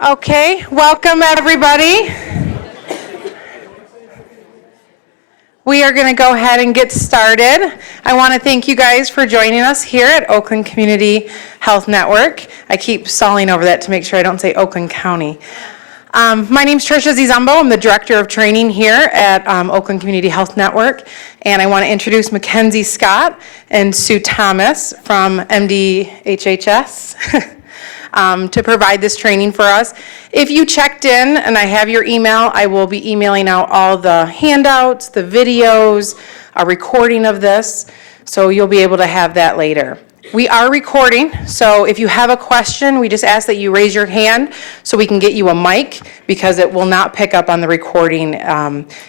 Okay, welcome everybody. We are going to go ahead and get started. I want to thank you guys for joining us here at Oakland Community Health Network. I keep stalling over that to make sure I don't say Oakland County. My name is Tricia Zizumbo. I'm the Director of Training here at Oakland Community Health Network. And I want to introduce Mackenzie Scott and Sue Thomas from MDHHS. To provide this training for us. If you checked in and I have your email, I will be emailing out all the handouts, the videos, a recording of this, so you'll be able to have that later. We are recording, so if you have a question, we just ask that you raise your hand so we can get you a mic, because it will not pick up on the recording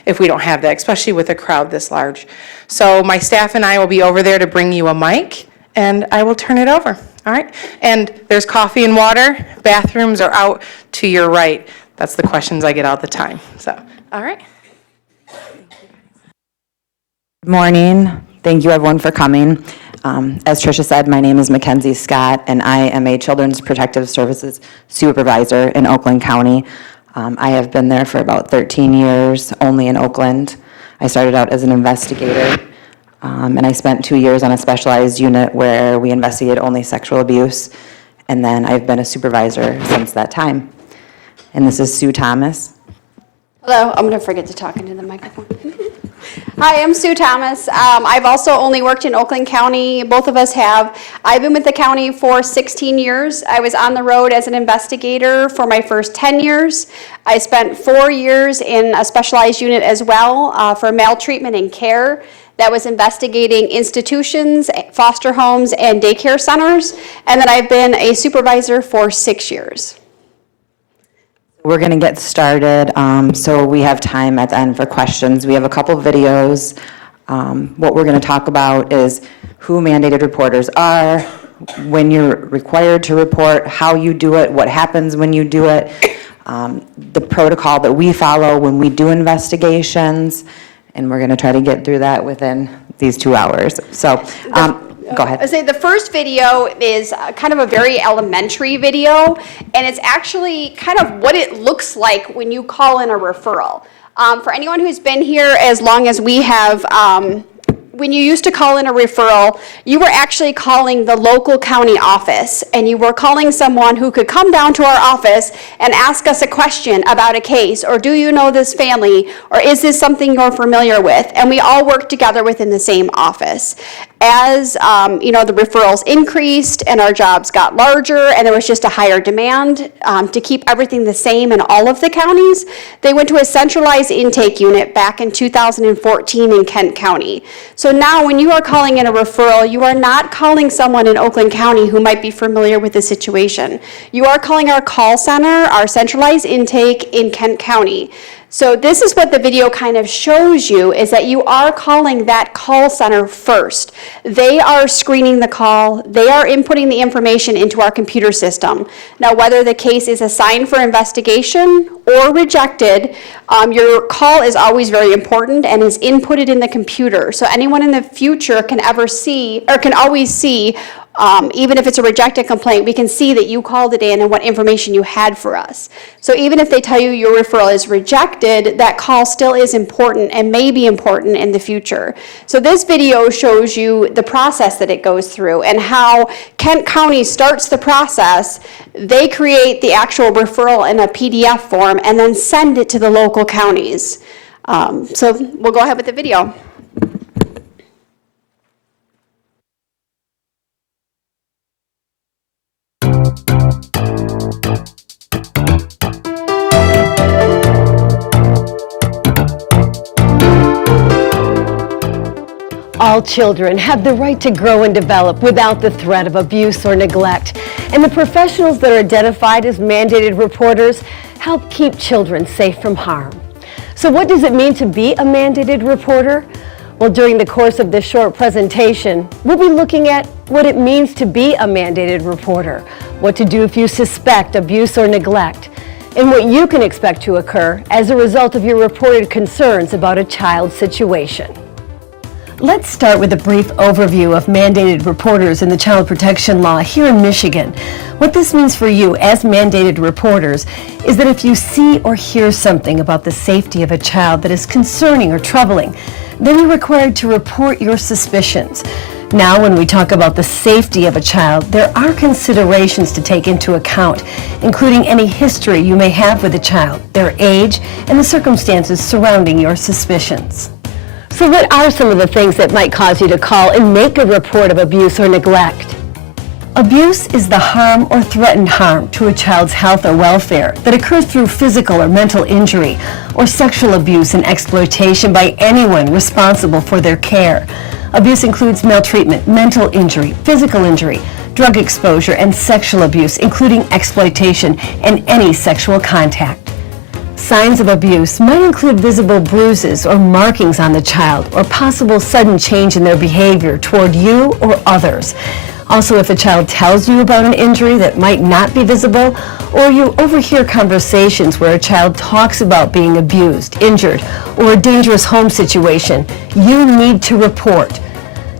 if we don't have that, especially with a crowd this large. So my staff and I will be over there to bring you a mic, and I will turn it over. All right, and there's coffee and water. Bathrooms are out to your right. That's the questions I get all the time. So, all right. Good morning. Thank you everyone for coming. As Tricia said, my name is Mackenzie Scott, and I am a Children's Protective Services Supervisor in Oakland County. I have been there for about 13 years, only in Oakland. I started out as an investigator. And I spent 2 years on a specialized unit where we investigated only sexual abuse, and then I've been a supervisor since that time. And this is Sue Thomas. Hello, I'm going to forget to talk into the microphone. Hi, I'm Sue Thomas. I've also only worked in Oakland County. Both of us have. I've been with the county for 16 years. I was on the road as an investigator for my first 10 years. I spent 4 years in a specialized unit as well for maltreatment and care. That was investigating institutions, foster homes, and daycare centers. And then I've been a supervisor for 6 years. We're going to get started, so we have time at the end for questions. We have a couple videos. What we're going to talk about is who mandated reporters are, when you're required to report, how you do it, what happens when you do it, the protocol that we follow when we do investigations. And we're going to try to get through that within these 2 hours. So, go ahead. I say the first video is kind of a very elementary video, and it's actually kind of what it looks like when you call in a referral. For anyone who's been here as long as we have, when you used to call in a referral, you were actually calling the local county office, and you were calling someone who could come down to our office and ask us a question about a case, or do you know this family, or is this something you're familiar with? And we all worked together within the same office. As the referrals increased and our jobs got larger and there was just a higher demand to keep everything the same in all of the counties, they went to a centralized intake unit back in 2014 in Kent County. So now when you are calling in a referral, you are not calling someone in Oakland County who might be familiar with the situation. You are calling our call center, our centralized intake in Kent County. So this is what the video kind of shows you, is that you are calling that call center first. They are screening the call. They are inputting the information into our computer system. Now, whether the case is assigned for investigation or rejected, your call is always very important and is inputted in the computer. So anyone in the future can always see, even if it's a rejected complaint, we can see that you called it in and what information you had for us. So even if they tell you your referral is rejected, that call still is important and may be important in the future. So this video shows you the process that it goes through and how Kent County starts the process. They create the actual referral in a PDF form and then send it to the local counties. So we'll go ahead with the video. All children have the right to grow and develop without the threat of abuse or neglect, and the professionals that are identified as mandated reporters help keep children safe from harm. So what does it mean to be a mandated reporter? Well, during the course of this short presentation, we'll be looking at what it means to be a mandated reporter, what to do if you suspect abuse or neglect, and what you can expect to occur as a result of your reported concerns about a child's situation. Let's start with a brief overview of mandated reporters in the child protection law here in Michigan. What this means for you as mandated reporters is that if you see or hear something about the safety of a child that is concerning or troubling, then you're required to report your suspicions. Now, when we talk about the safety of a child, there are considerations to take into account, including any history you may have with a child, their age, and the circumstances surrounding your suspicions. So what are some of the things that might cause you to call and make a report of abuse or neglect? Abuse is the harm or threatened harm to a child's health or welfare that occurs through physical or mental injury or sexual abuse and exploitation by anyone responsible for their care. Abuse includes maltreatment, mental injury, physical injury, drug exposure, and sexual abuse, including exploitation and any sexual contact. Signs of abuse might include visible bruises or markings on the child or possible sudden change in their behavior toward you or others. Also, if a child tells you about an injury that might not be visible, or you overhear conversations where a child talks about being abused, injured, or a dangerous home situation, you need to report.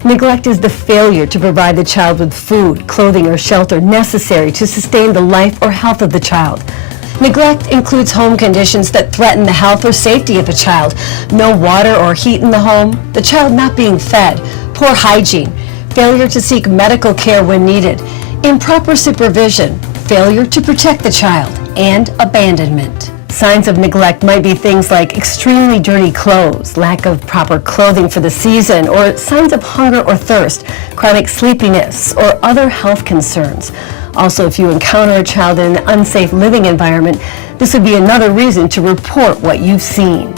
Neglect is the failure to provide the child with food, clothing, or shelter necessary to sustain the life or health of the child. Neglect includes home conditions that threaten the health or safety of a child. No water or heat in the home, the child not being fed, poor hygiene, failure to seek medical care when needed, improper supervision, failure to protect the child, and abandonment. Signs of neglect might be things like extremely dirty clothes, lack of proper clothing for the season, or signs of hunger or thirst, chronic sleepiness, or other health concerns. Also, if you encounter a child in an unsafe living environment, this would be another reason to report what you've seen.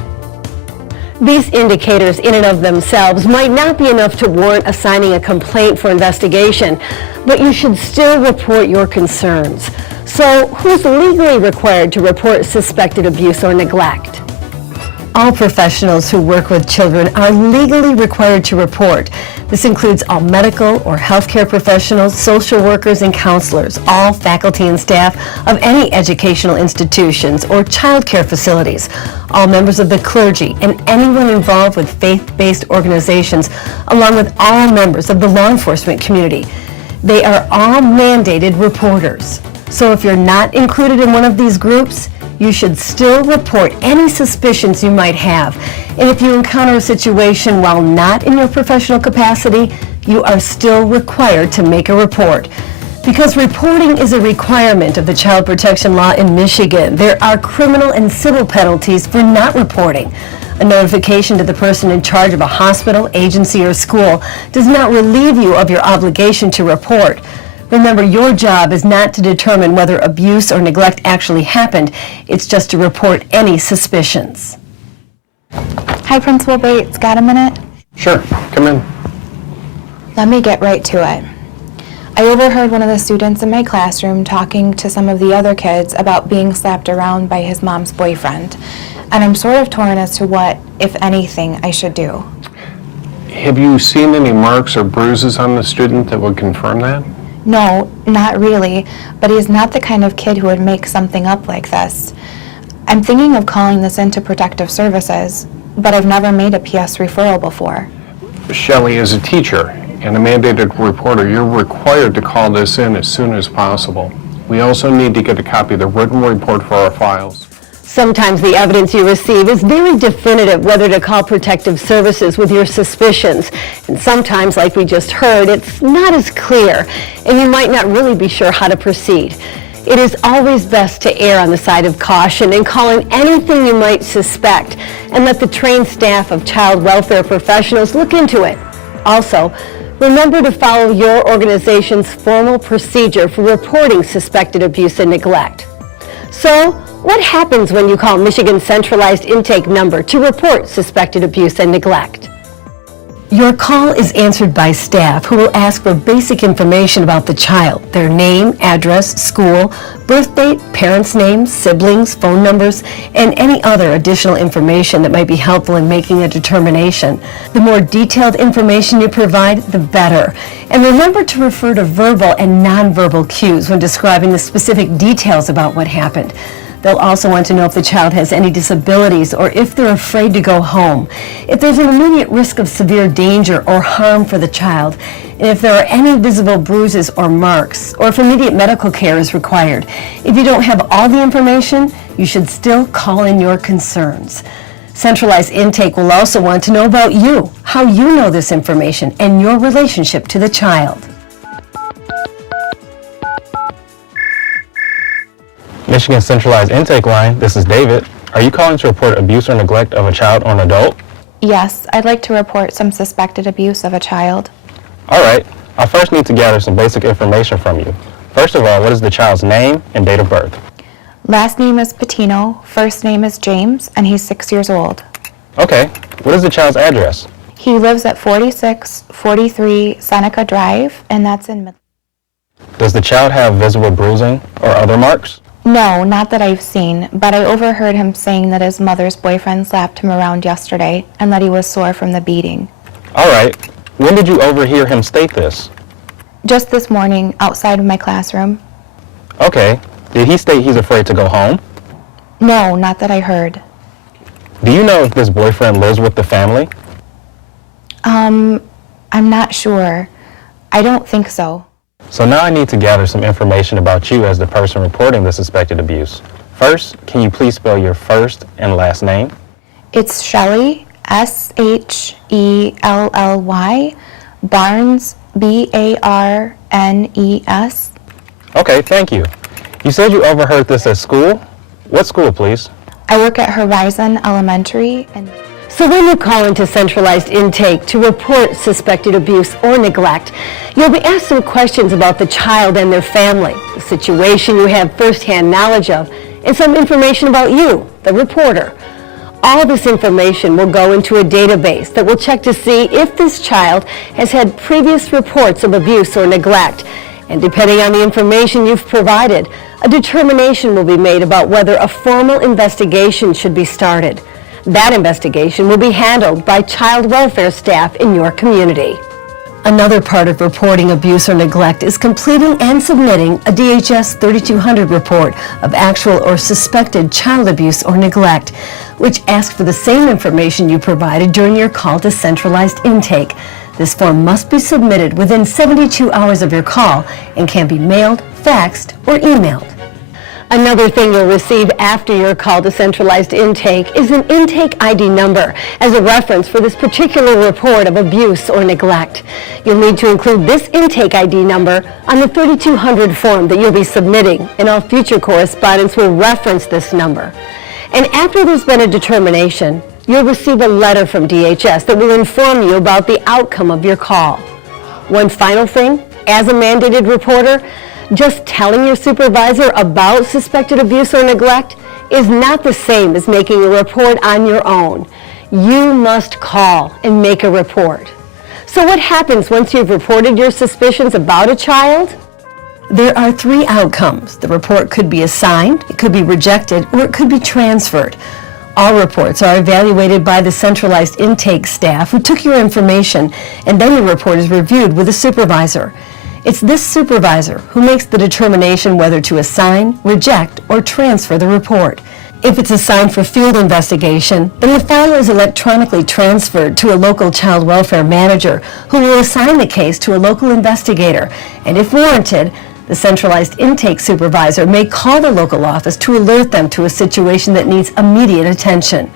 These indicators in and of themselves might not be enough to warrant assigning a complaint for investigation, but you should still report your concerns. So, who's legally required to report suspected abuse or neglect? All professionals who work with children are legally required to report. This includes all medical or healthcare professionals, social workers, and counselors, all faculty and staff of any educational institutions or child care facilities, all members of the clergy, and anyone involved with faith-based organizations, along with all members of the law enforcement community. They are all mandated reporters. So if you're not included in one of these groups, you should still report any suspicions you might have. And if you encounter a situation while not in your professional capacity, you are still required to make a report. Because reporting is a requirement of the child protection law in Michigan, there are criminal and civil penalties for not reporting. A notification to the person in charge of a hospital, agency, or school does not relieve you of your obligation to report. Remember, your job is not to determine whether abuse or neglect actually happened. It's just to report any suspicions. Hi, Principal Bates. Got a minute? Sure, come in. Let me get right to it. I overheard one of the students in my classroom talking to some of the other kids about being slapped around by his mom's boyfriend. And I'm sort of torn as to what, if anything, I should do. Have you seen any marks or bruises on the student that would confirm that? No, not really, but he's not the kind of kid who would make something up like this. I'm thinking of calling this into protective services, but I've never made a PS referral before. Shelley, as a teacher and a mandated reporter, you're required to call this in as soon as possible. We also need to get a copy of the written report for our files. Sometimes the evidence you receive is very definitive whether to call protective services with your suspicions. And sometimes, like we just heard, it's not as clear, and you might not really be sure how to proceed. It is always best to err on the side of caution and call in anything you might suspect and let the trained staff of child welfare professionals look into it. Also, remember to follow your organization's formal procedure for reporting suspected abuse and neglect. So, what happens when you call Michigan's centralized intake number to report suspected abuse and neglect? Your call is answered by staff who will ask for basic information about the child, their name, address, school, birth date, parents' names, siblings, phone numbers, and any other additional information that might be helpful in making a determination. The more detailed information you provide, the better. And remember to refer to verbal and nonverbal cues when describing the specific details about what happened. They'll also want to know if the child has any disabilities or if they're afraid to go home, if there's an immediate risk of severe danger or harm for the child, and if there are any visible bruises or marks, or if immediate medical care is required. If you don't have all the information, you should still call in your concerns. Centralized Intake will also want to know about you, how you know this information, and your relationship to the child. Michigan Centralized Intake Line, this is David. Are you calling to report abuse or neglect of a child or an adult? Yes, I'd like to report some suspected abuse of a child. All right, I first need to gather some basic information from you. First of all, what is the child's name and date of birth? Last name is Patino, first name is James, and he's 6 years old. Okay, what is the child's address? He lives at 4643 Seneca Drive, and that's in Midland. Does the child have visible bruising or other marks? No, not that I've seen, but I overheard him saying that his mother's boyfriend slapped him around yesterday and that he was sore from the beating. All right, when did you overhear him state this? Just this morning, outside of my classroom. Okay, did he state he's afraid to go home? No, not that I heard. Do you know if this boyfriend lives with the family? I'm not sure. I don't think so. So now I need to gather some information about you as the person reporting the suspected abuse. First, can you please spell your first and last name? It's Shelley, Shelley, Barnes, Barnes. Okay, thank you. You said you overheard this at school? What school, please? I work at Horizon Elementary, and So when you call into Centralized Intake to report suspected abuse or neglect, you'll be asked some questions about the child and their family, the situation you have firsthand knowledge of, and some information about you, the reporter. All this information will go into a database that will check to see if this child has had previous reports of abuse or neglect. And depending on the information you've provided, a determination will be made about whether a formal investigation should be started. That investigation will be handled by child welfare staff in your community. Another part of reporting abuse or neglect is completing and submitting a DHS 3200 report of actual or suspected child abuse or neglect, which asks for the same information you provided during your call to Centralized Intake. This form must be submitted within 72 hours of your call and can be mailed, faxed, or emailed. Another thing you'll receive after your call to Centralized Intake is an intake ID number as a reference for this particular report of abuse or neglect. You'll need to include this intake ID number on the 3200 form that you'll be submitting, and all future correspondence will reference this number. And after there's been a determination, you'll receive a letter from DHS that will inform you about the outcome of your call. One final thing, as a mandated reporter, just telling your supervisor about suspected abuse or neglect is not the same as making a report on your own. You must call and make a report. So what happens once you've reported your suspicions about a child? There are three outcomes. The report could be assigned, it could be rejected, or it could be transferred. All reports are evaluated by the Centralized Intake staff who took your information, and then your report is reviewed with a supervisor. It's this supervisor who makes the determination whether to assign, reject, or transfer the report. If it's assigned for field investigation, then the file is electronically transferred to a local child welfare manager who will assign the case to a local investigator, and if warranted, the Centralized Intake supervisor may call the local office to alert them to a situation that needs immediate attention.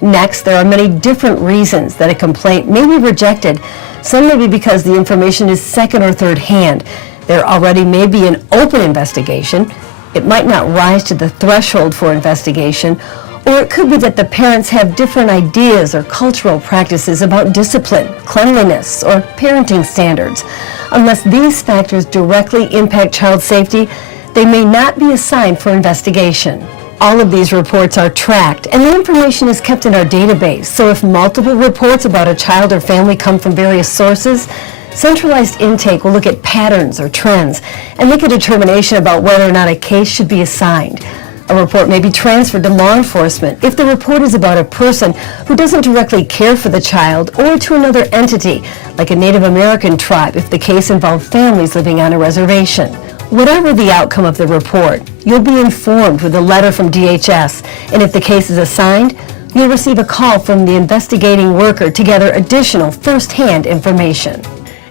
Next, there are many different reasons that a complaint may be rejected. Some may be because the information is second or third hand. There already may be an open investigation. It might not rise to the threshold for investigation, or it could be that the parents have different ideas or cultural practices about discipline, cleanliness, or parenting standards. Unless these factors directly impact child safety, they may not be assigned for investigation. All of these reports are tracked, and the information is kept in our database, so if multiple reports about a child or family come from various sources, Centralized Intake will look at patterns or trends and make a determination about whether or not a case should be assigned. A report may be transferred to law enforcement if the report is about a person who doesn't directly care for the child, or to another entity, like a Native American tribe if the case involved families living on a reservation. Whatever the outcome of the report, you'll be informed with a letter from DHS, and if the case is assigned, you'll receive a call from the investigating worker to gather additional first-hand information.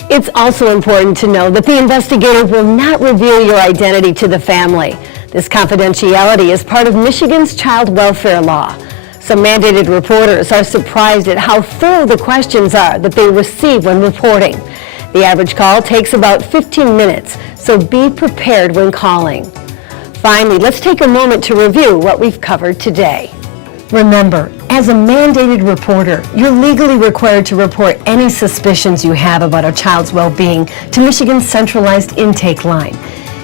It's also important to know that the investigator will not reveal your identity to the family. This confidentiality is part of Michigan's child welfare law. Some mandated reporters are surprised at how thorough the questions are that they receive when reporting. The average call takes about 15 minutes, so be prepared when calling. Finally, let's take a moment to review what we've covered today. Remember, as a mandated reporter, you're legally required to report any suspicions you have about a child's well-being to Michigan's centralized intake line.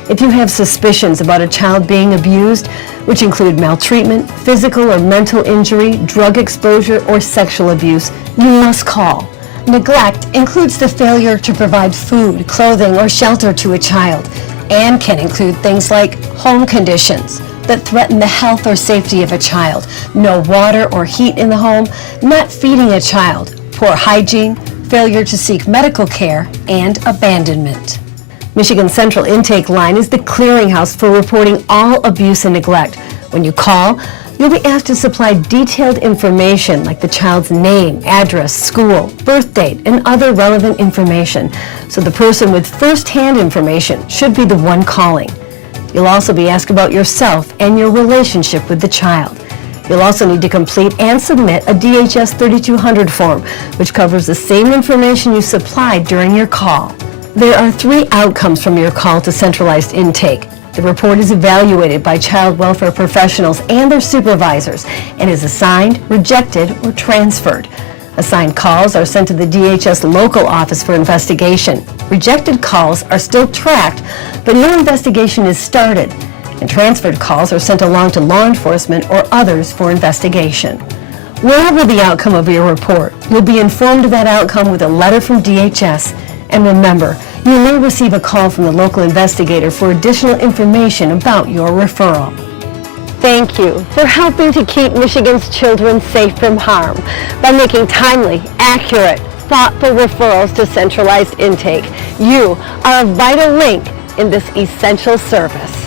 If you have suspicions about a child being abused, which include maltreatment, physical or mental injury, drug exposure, or sexual abuse, you must call. Neglect includes the failure to provide food, clothing, or shelter to a child, and can include things like home conditions that threaten the health or safety of a child, no water or heat in the home, not feeding a child, poor hygiene, failure to seek medical care, and abandonment. Michigan Central Intake Line is the clearinghouse for reporting all abuse and neglect. When you call, you'll be asked to supply detailed information like the child's name, address, school, birth date, and other relevant information. So the person with first-hand information should be the one calling. You'll also be asked about yourself and your relationship with the child. You'll also need to complete and submit a DHS 3200 form, which covers the same information you supplied during your call. There are 3 outcomes from your call to centralized intake. The report is evaluated by child welfare professionals and their supervisors and is assigned, rejected, or transferred. Assigned calls are sent to the DHS local office for investigation. Rejected calls are still tracked, but no investigation is started. And transferred calls are sent along to law enforcement or others for investigation. Wherever the outcome of your report, you'll be informed of that outcome with a letter from DHS. And remember, you may receive a call from the local investigator for additional information about your referral. Thank you for helping to keep Michigan's children safe from harm by making timely, accurate, thoughtful referrals to centralized intake. You are a vital link in this essential service.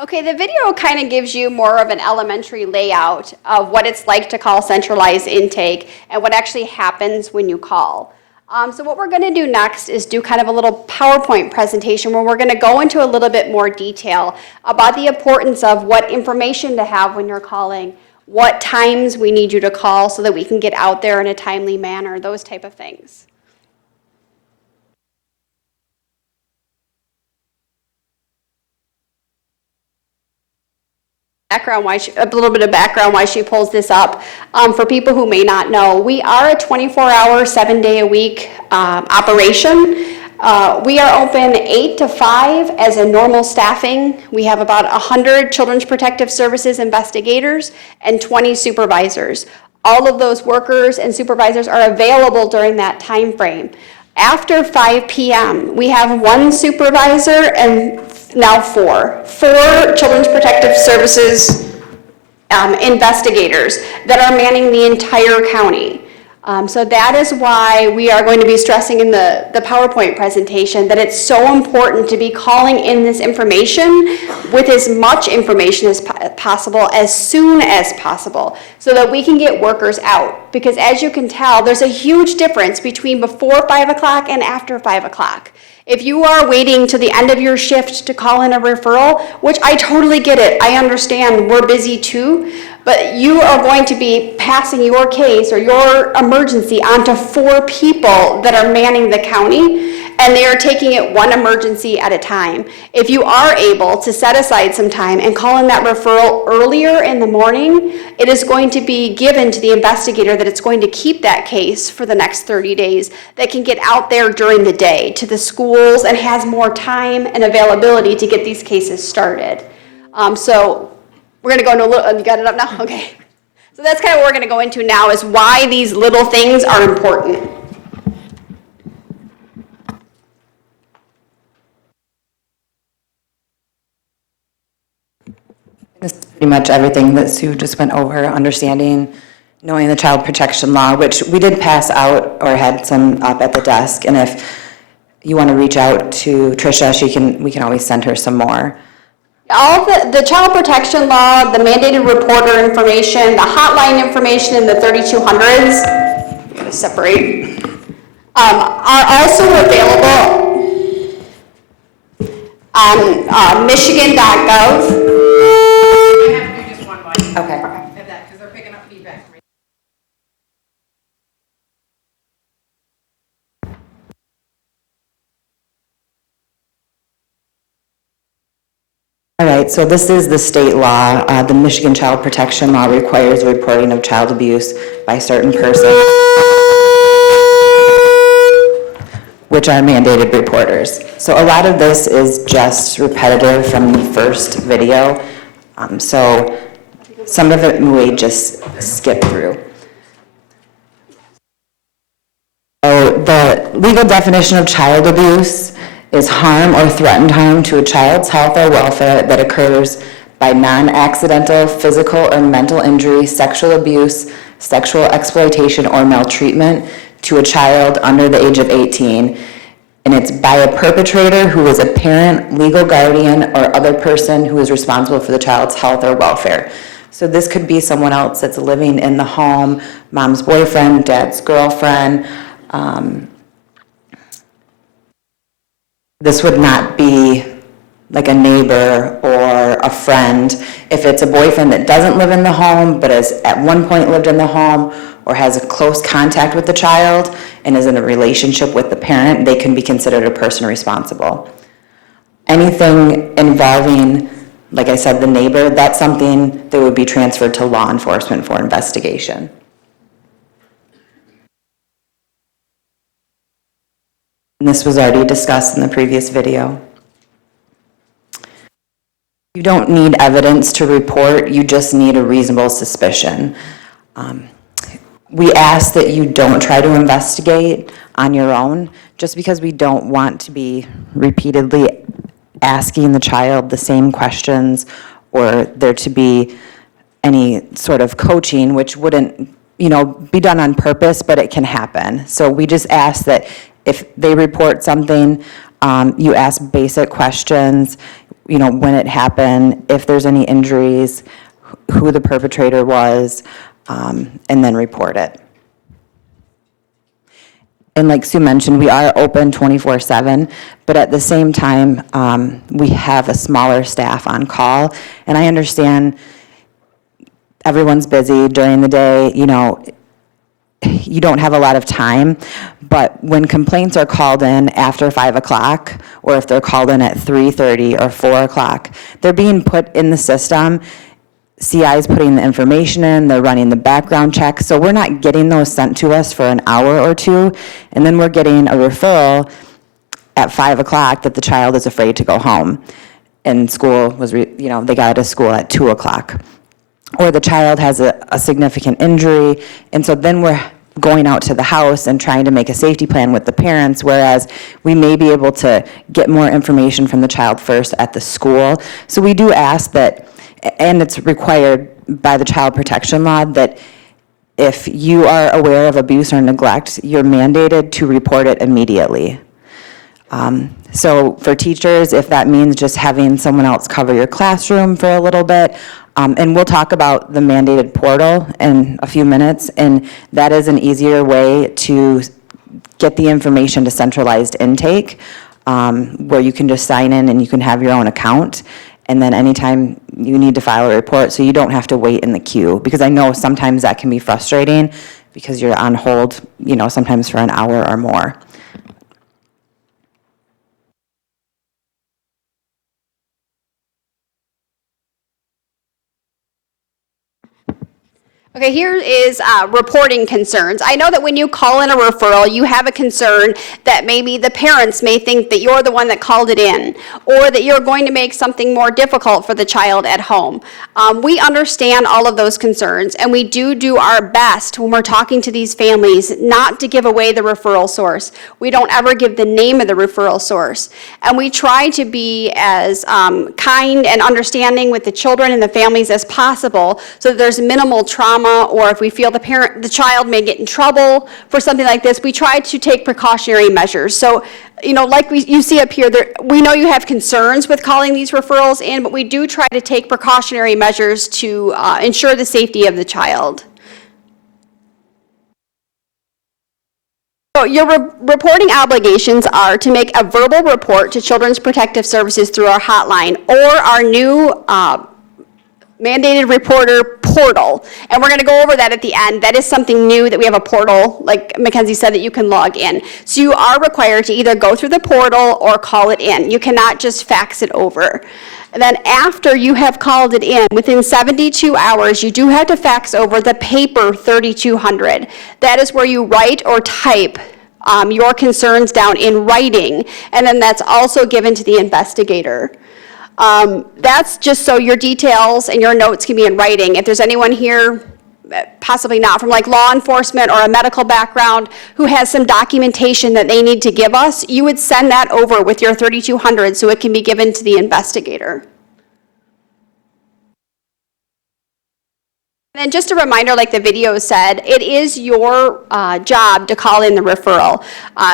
Okay, the video kind of gives you more of an elementary layout of what it's like to call centralized intake and what actually happens when you call. So what we're going to do next is do kind of a little PowerPoint presentation where we're going to go into a little bit more detail about the importance of what information to have when you're calling, what times we need you to call so that we can get out there in a timely manner, those type of things. A little bit of background why she pulls this up. For people who may not know, we are a 24-hour, 7-day-a-week operation. We are open 8 to 5 as a normal staffing. We have about 100 Children's Protective Services investigators and 20 supervisors. All of those workers and supervisors are available during that time frame. After 5 p.m., we have 1 supervisor and now 4 Children's Protective Services investigators that are manning the entire county. So that is why we are going to be stressing in the PowerPoint presentation that it's so important to be calling in this information with as much information as possible as soon as possible so that we can get workers out. Because as you can tell, there's a huge difference between before 5 o'clock and after 5 o'clock. If you are waiting to the end of your shift to call in a referral, which I totally get it, I understand, we're busy too, but you are going to be passing your case or your emergency onto 4 people that are manning the county, and they are taking it one emergency at a time. If you are able to set aside some time and call in that referral earlier in the morning, it is going to be given to the investigator that it's going to keep that case for the next 30 days that can get out there during the day to the schools and has more time and availability to get these cases started. So we're going to go into a little, you got it up now? Okay. So that's kind of what we're going to go into now is why these little things are important. This is pretty much everything that Sue just went over, understanding Knowing the child protection law, which we did pass out or had some up at the desk, and if you want to reach out to Tricia, we can always send her some more. All the child protection law, the mandated reporter information, the hotline information in the 3200s, I'm going to separate, are also available on michigan.gov. I have to do just one line. Okay. Of that, because they're picking up feedback from me. All right, so this is the state law. The Michigan Child Protection Law requires reporting of child abuse by certain persons, which are mandated reporters. So a lot of this is just repetitive from the first video. So some of it we just skip through. So the legal definition of child abuse is harm or threatened harm to a child's health or welfare that occurs by non-accidental physical or mental injury, sexual abuse, sexual exploitation, or maltreatment to a child under the age of 18. And it's by a perpetrator who is a parent, legal guardian, or other person who is responsible for the child's health or welfare. So this could be someone else that's living in the home, mom's boyfriend, dad's girlfriend. This would not be like a neighbor or a friend. If it's a boyfriend that doesn't live in the home but has at one point lived in the home or has a close contact with the child and is in a relationship with the parent, they can be considered a person responsible. Anything involving, like I said, the neighbor, that's something that would be transferred to law enforcement for investigation. And this was already discussed in the previous video. You don't need evidence to report, you just need a reasonable suspicion. We ask that you don't try to investigate on your own, just because we don't want to be repeatedly asking the child the same questions or there to be any sort of coaching, which wouldn't, be done on purpose, but it can happen. So we just ask that if they report something, you ask basic questions, when it happened, if there's any injuries, who the perpetrator was, and then report it. And like Sue mentioned, we are open 24/7, but at the same time, we have a smaller staff on call, and I understand everyone's busy during the day, you don't have a lot of time, but when complaints are called in after 5 o'clock, or if they're called in at 3:30 or 4 o'clock, they're being put in the system. CI is putting the information in, they're running the background check, so we're not getting those sent to us for an hour or two, and then we're getting a referral at 5 o'clock that the child is afraid to go home. And school was, they got out of school at 2 o'clock. Or the child has a significant injury, and so then we're going out to the house and trying to make a safety plan with the parents, whereas we may be able to get more information from the child first at the school. So we do ask that, and it's required by the child protection law, that if you are aware of abuse or neglect, you're mandated to report it immediately. So for teachers, if that means just having someone else cover your classroom for a little bit, and we'll talk about the mandated portal in a few minutes, and that is an easier way to get the information to centralized intake, where you can just sign in and you can have your own account, and then anytime you need to file a report, so you don't have to wait in the queue, because I know sometimes that can be frustrating because you're on hold, sometimes for an hour or more. Okay, here is reporting concerns. I know that when you call in a referral, you have a concern that maybe the parents may think that you're the one that called it in, or that you're going to make something more difficult for the child at home. We understand all of those concerns, and we do our best when we're talking to these families not to give away the referral source. We don't ever give the name of the referral source. And we try to be as kind and understanding with the children and the families as possible, so that there's minimal trauma trauma, or if we feel the child may get in trouble for something like this, we try to take precautionary measures. So, like you see up here, we know you have concerns with calling these referrals in, but we do try to take precautionary measures to ensure the safety of the child. So your reporting obligations are to make a verbal report to Children's Protective Services through our hotline or our new mandated reporter portal. And we're going to go over that at the end. That is something new, that we have a portal, like Mackenzie said, that you can log in. So you are required to either go through the portal or call it in. You cannot just fax it over. And then after you have called it in, within 72 hours, you do have to fax over the paper 3200. That is where you write or type your concerns down in writing, and then that's also given to the investigator. That's just so your details and your notes can be in writing. If there's anyone here, possibly not from like law enforcement or a medical background, who has some documentation that they need to give us, you would send that over with your 3200 so it can be given to the investigator. And just a reminder, like the video said, it is your job to call in the referral.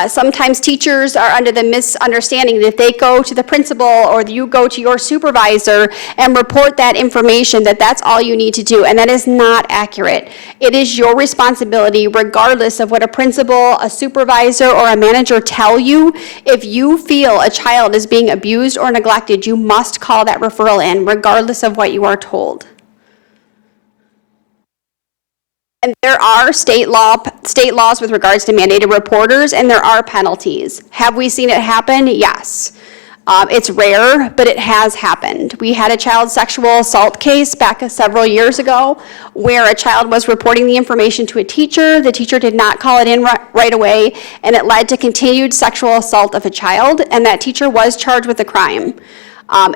Sometimes teachers are under the misunderstanding that if they go to the principal or you go to your supervisor and report that information, that that's all you need to do, and that is not accurate. It is your responsibility, regardless of what a principal, a supervisor, or a manager tell you. If you feel a child is being abused or neglected, you must call that referral in, regardless of what you are told. And there are state laws with regards to mandated reporters, and there are penalties. Have we seen it happen? Yes. It's rare, but it has happened. We had a child sexual assault case back several years ago where a child was reporting the information to a teacher. The teacher did not call it in right away, and it led to continued sexual assault of a child, and that teacher was charged with a crime.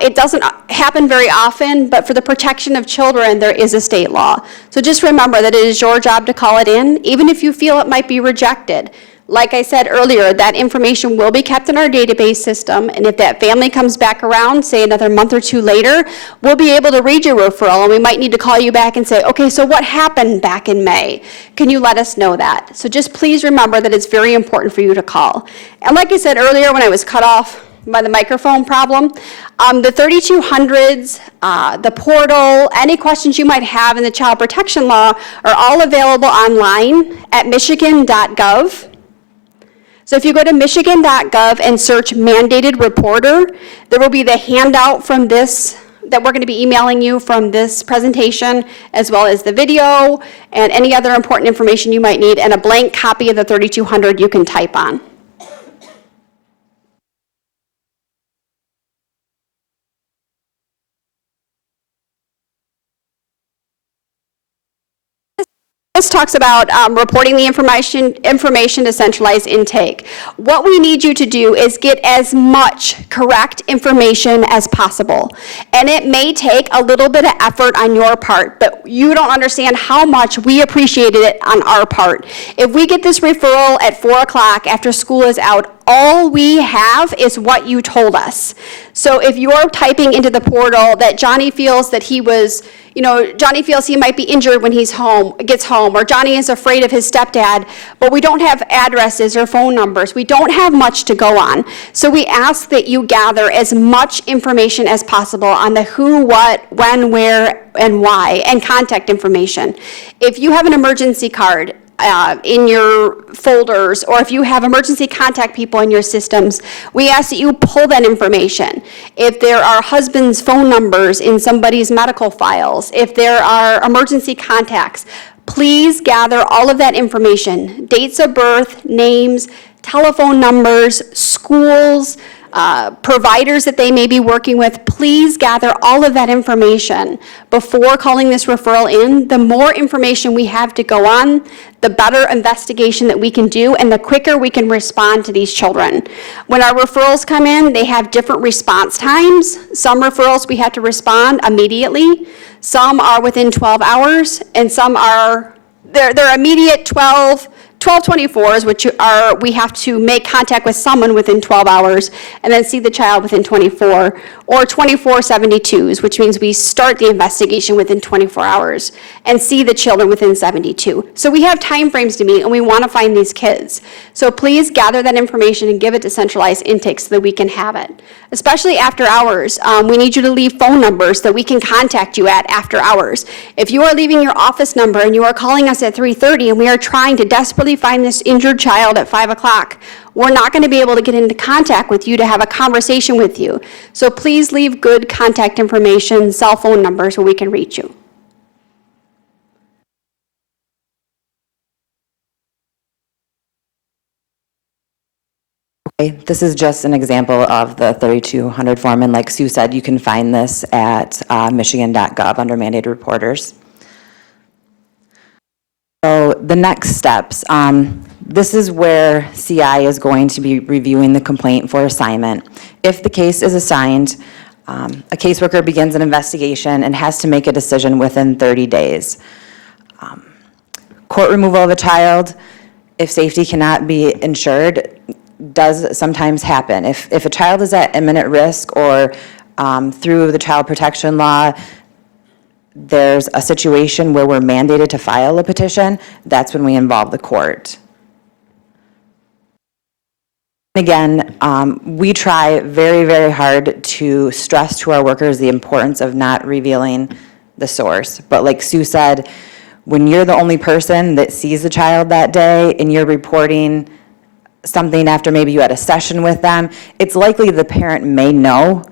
It doesn't happen very often, but for the protection of children, there is a state law. So just remember that it is your job to call it in, even if you feel it might be rejected. Like I said earlier, that information will be kept in our database system, and if that family comes back around, say another month or two later, we'll be able to read your referral, and we might need to call you back and say, okay, so what happened back in May? Can you let us know that? So just please remember that it's very important for you to call. And like I said earlier when I was cut off by the microphone problem, the 3200s, the portal, any questions you might have in the child protection law are all available online at michigan.gov. So if you go to michigan.gov and search mandated reporter, there will be the handout from this that we're going to be emailing you from this presentation, as well as the video and any other important information you might need, and a blank copy of the 3200 you can type on. This talks about reporting the information to centralized intake. What we need you to do is get as much correct information as possible. And it may take a little bit of effort on your part, but you don't understand how much we appreciated it on our part. If we get this referral at 4 o'clock after school is out, all we have is what you told us. So if you're typing into the portal that Johnny feels that he was, Johnny feels he might be injured when gets home, or Johnny is afraid of his stepdad, but we don't have addresses or phone numbers. We don't have much to go on. So we ask that you gather as much information as possible on the who, what, when, where, and why, and contact information. If you have an emergency card in your folders, or if you have emergency contact people in your systems, we ask that you pull that information. If there are husbands' phone numbers in somebody's medical files, if there are emergency contacts, please gather all of that information. Dates of birth, names, telephone numbers, schools, providers that they may be working with. Please gather all of that information before calling this referral in. The more information we have to go on, the better investigation that we can do, and the quicker we can respond to these children. When our referrals come in, they have different response times. Some referrals we have to respond immediately. Some are within 12 hours, and some are, they're immediate 12 1224s, which are, we have to make contact with someone within 12 hours and then see the child within 24, or 2472s, which means we start the investigation within 24 hours and see the children within 72. So we have timeframes to meet, and we want to find these kids. So please gather that information and give it to centralized intake so that we can have it. Especially after hours, we need you to leave phone numbers that we can contact you at after hours. If you are leaving your office number and you are calling us at 3:30 and we are trying to desperately find this injured child at 5 o'clock, we're not going to be able to get into contact with you to have a conversation with you. So please leave good contact information, cell phone numbers, where we can reach you. Okay, this is just an example of the 3200 form, and like Sue said, you can find this at michigan.gov under mandated reporters. So the next steps, this is where CI is going to be reviewing the complaint for assignment. If the case is assigned, a caseworker begins an investigation and has to make a decision within 30 days. Court removal of a child, if safety cannot be ensured, does sometimes happen. If a child is at imminent risk, or through the child protection law, there's a situation where we're mandated to file a petition, that's when we involve the court. Again, we try very, very hard to stress to our workers the importance of not revealing the source. But like Sue said, when you're the only person that sees the child that day and you're reporting something after maybe you had a session with them, it's likely the parent may know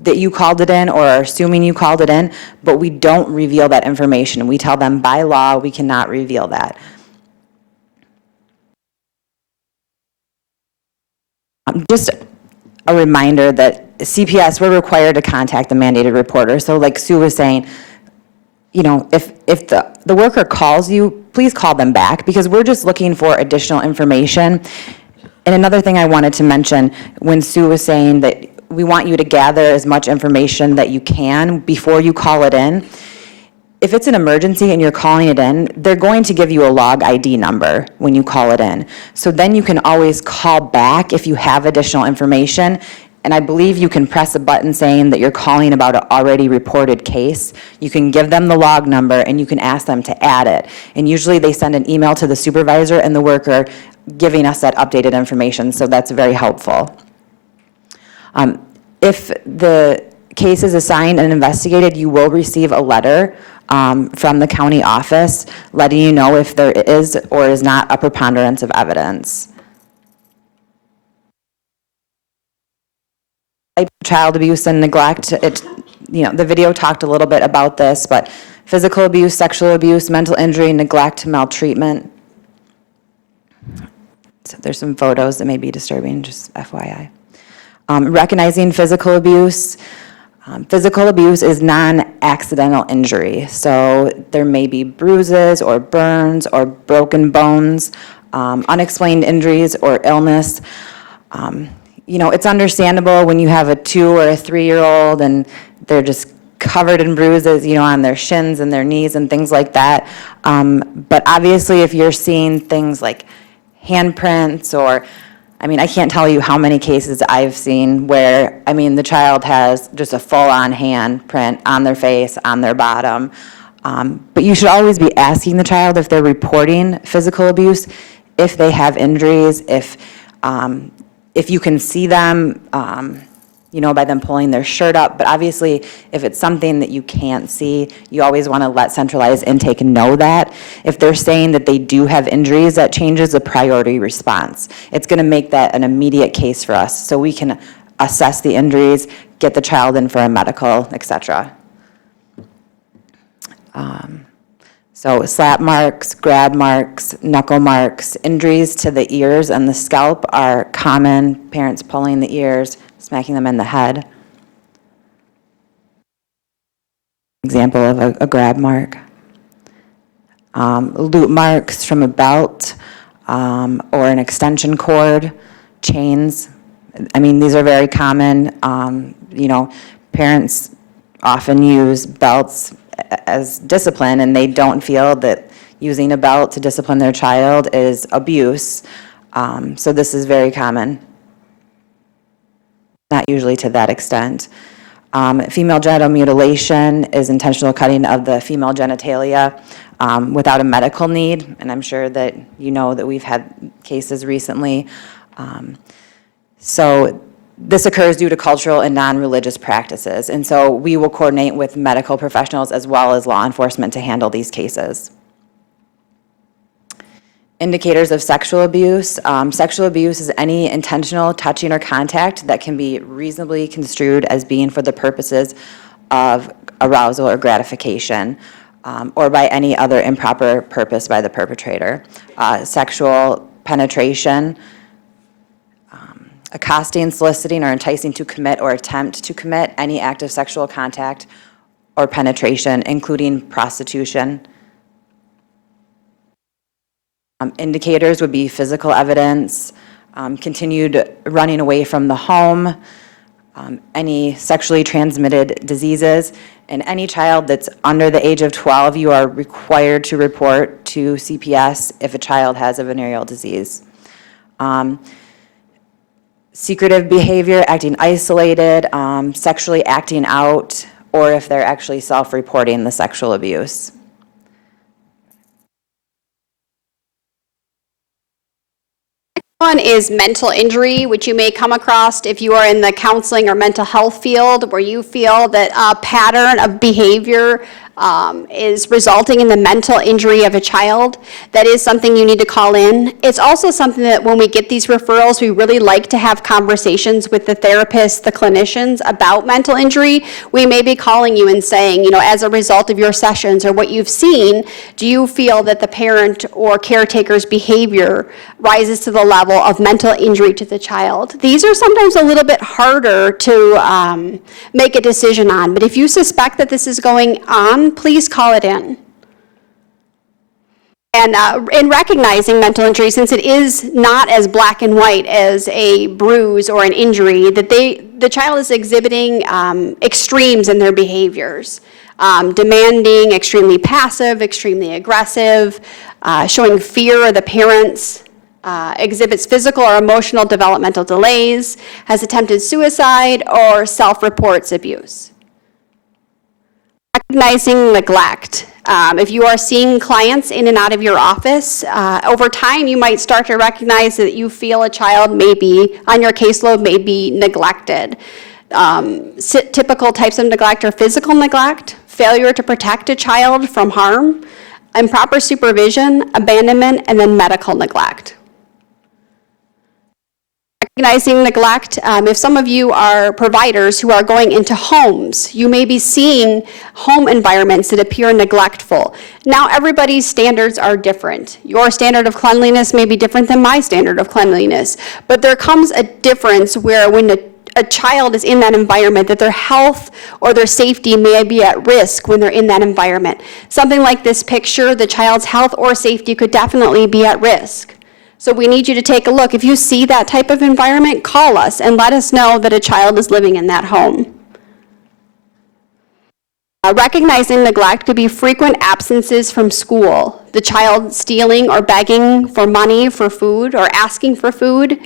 that you called it in or are assuming you called it in, but we don't reveal that information. We tell them by law we cannot reveal that. Just a reminder that CPS, we're required to contact the mandated reporter. So like Sue was saying, you know, if the worker calls you, please call them back, because we're just looking for additional information. And another thing I wanted to mention, when Sue was saying that we want you to gather as much information that you can before you call it in. If it's an emergency and you're calling it in, they're going to give you a log ID number when you call it in. So then you can always call back if you have additional information. And I believe you can press a button saying that you're calling about an already reported case. You can give them the log number and you can ask them to add it. And usually they send an email to the supervisor and the worker giving us that updated information, so that's very helpful. If the case is assigned and investigated, you will receive a letter from the county office letting you know if there is or is not a preponderance of evidence. Child abuse and neglect, the video talked a little bit about this, but physical abuse, sexual abuse, mental injury, neglect, maltreatment. So there's some photos that may be disturbing, just FYI. Recognizing physical abuse. Physical abuse is non-accidental injury. So there may be bruises or burns or broken bones, unexplained injuries or illness. It's understandable when you have a 2 or a 3-year-old and they're just covered in bruises, on their shins and their knees and things like that. But obviously if you're seeing things like handprints or, I can't tell you how many cases I've seen where, the child has just a full-on handprint on their face, on their bottom. But you should always be asking the child if they're reporting physical abuse, if they have injuries, if you can see them, by them pulling their shirt up. But obviously, if it's something that you can't see, you always want to let centralized intake know that. If they're saying that they do have injuries, that changes the priority response. It's going to make that an immediate case for us, so we can assess the injuries, get the child in for a medical, etc. So slap marks, grab marks, knuckle marks, injuries to the ears and the scalp are common. Parents pulling the ears, smacking them in the head. Example of a grab mark. Loop marks from a belt or an extension cord, chains. These are very common. Parents often use belts as discipline, and they don't feel that using a belt to discipline their child is abuse. So this is very common. Not usually to that extent. Female genital mutilation is intentional cutting of the female genitalia without a medical need, and I'm sure that you know that we've had cases recently. So this occurs due to cultural and non-religious practices, and so we will coordinate with medical professionals as well as law enforcement to handle these cases. Indicators of sexual abuse. Sexual abuse is any intentional touching or contact that can be reasonably construed as being for the purposes of arousal or gratification, or by any other improper purpose by the perpetrator. Sexual penetration, accosting, soliciting, or enticing to commit or attempt to commit any act of sexual contact or penetration, including prostitution. Indicators would be physical evidence, continued running away from the home, any sexually transmitted diseases, and any child that's under the age of 12, you are required to report to CPS if a child has a venereal disease. Secretive behavior, acting isolated, sexually acting out, or if they're actually self-reporting the sexual abuse. One is mental injury, which you may come across if you are in the counseling or mental health field, where you feel that a pattern of behavior is resulting in the mental injury of a child. That is something you need to call in. It's also something that when we get these referrals, we really like to have conversations with the therapists, the clinicians about mental injury. We may be calling you and saying, you know, as a result of your sessions or what you've seen, do you feel that the parent or caretaker's behavior rises to the level of mental injury to the child? These are sometimes a little bit harder to make a decision on, but if you suspect that this is going on, please call it in. And in recognizing mental injury, since it is not as black and white as a bruise or an injury, that the child is exhibiting extremes in their behaviors, demanding, extremely passive, extremely aggressive, showing fear of the parents, exhibits physical or emotional developmental delays, has attempted suicide, or self-reports abuse. Recognizing neglect. If you are seeing clients in and out of your office, over time you might start to recognize that you feel a child may be, on your caseload, may be neglected. Typical types of neglect are physical neglect, failure to protect a child from harm, improper supervision, abandonment, and then medical neglect. Recognizing neglect, if some of you are providers who are going into homes, you may be seeing home environments that appear neglectful. Now everybody's standards are different. Your standard of cleanliness may be different than my standard of cleanliness, but there comes a difference where when a child is in that environment, that their health or their safety may be at risk when they're in that environment. Something like this picture, the child's health or safety could definitely be at risk. So we need you to take a look. If you see that type of environment, call us and let us know that a child is living in that home. Recognizing neglect could be frequent absences from school, the child stealing or begging for money, for food, or asking for food,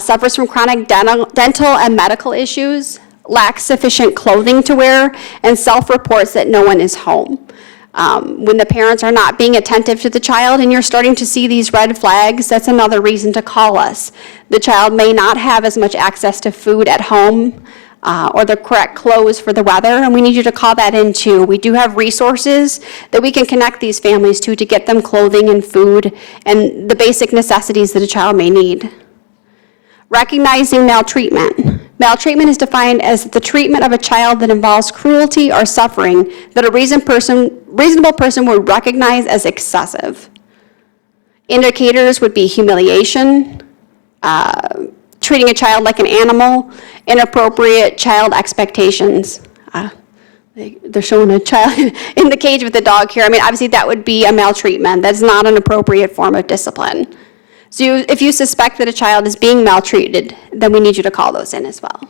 suffers from chronic dental and medical issues, lacks sufficient clothing to wear, and self-reports that no one is home. When the parents are not being attentive to the child and you're starting to see these red flags, that's another reason to call us. The child may not have as much access to food at home or the correct clothes for the weather, and we need you to call that in too. We do have resources that we can connect these families to get them clothing and food and the basic necessities that a child may need. Recognizing maltreatment. Maltreatment is defined as the treatment of a child that involves cruelty or suffering that a reasonable person would recognize as excessive. Indicators would be humiliation, treating a child like an animal, inappropriate child expectations. They're showing a child in the cage with the dog here. I mean, obviously that would be a maltreatment. That's not an appropriate form of discipline. So if you suspect that a child is being maltreated, then we need you to call those in as well.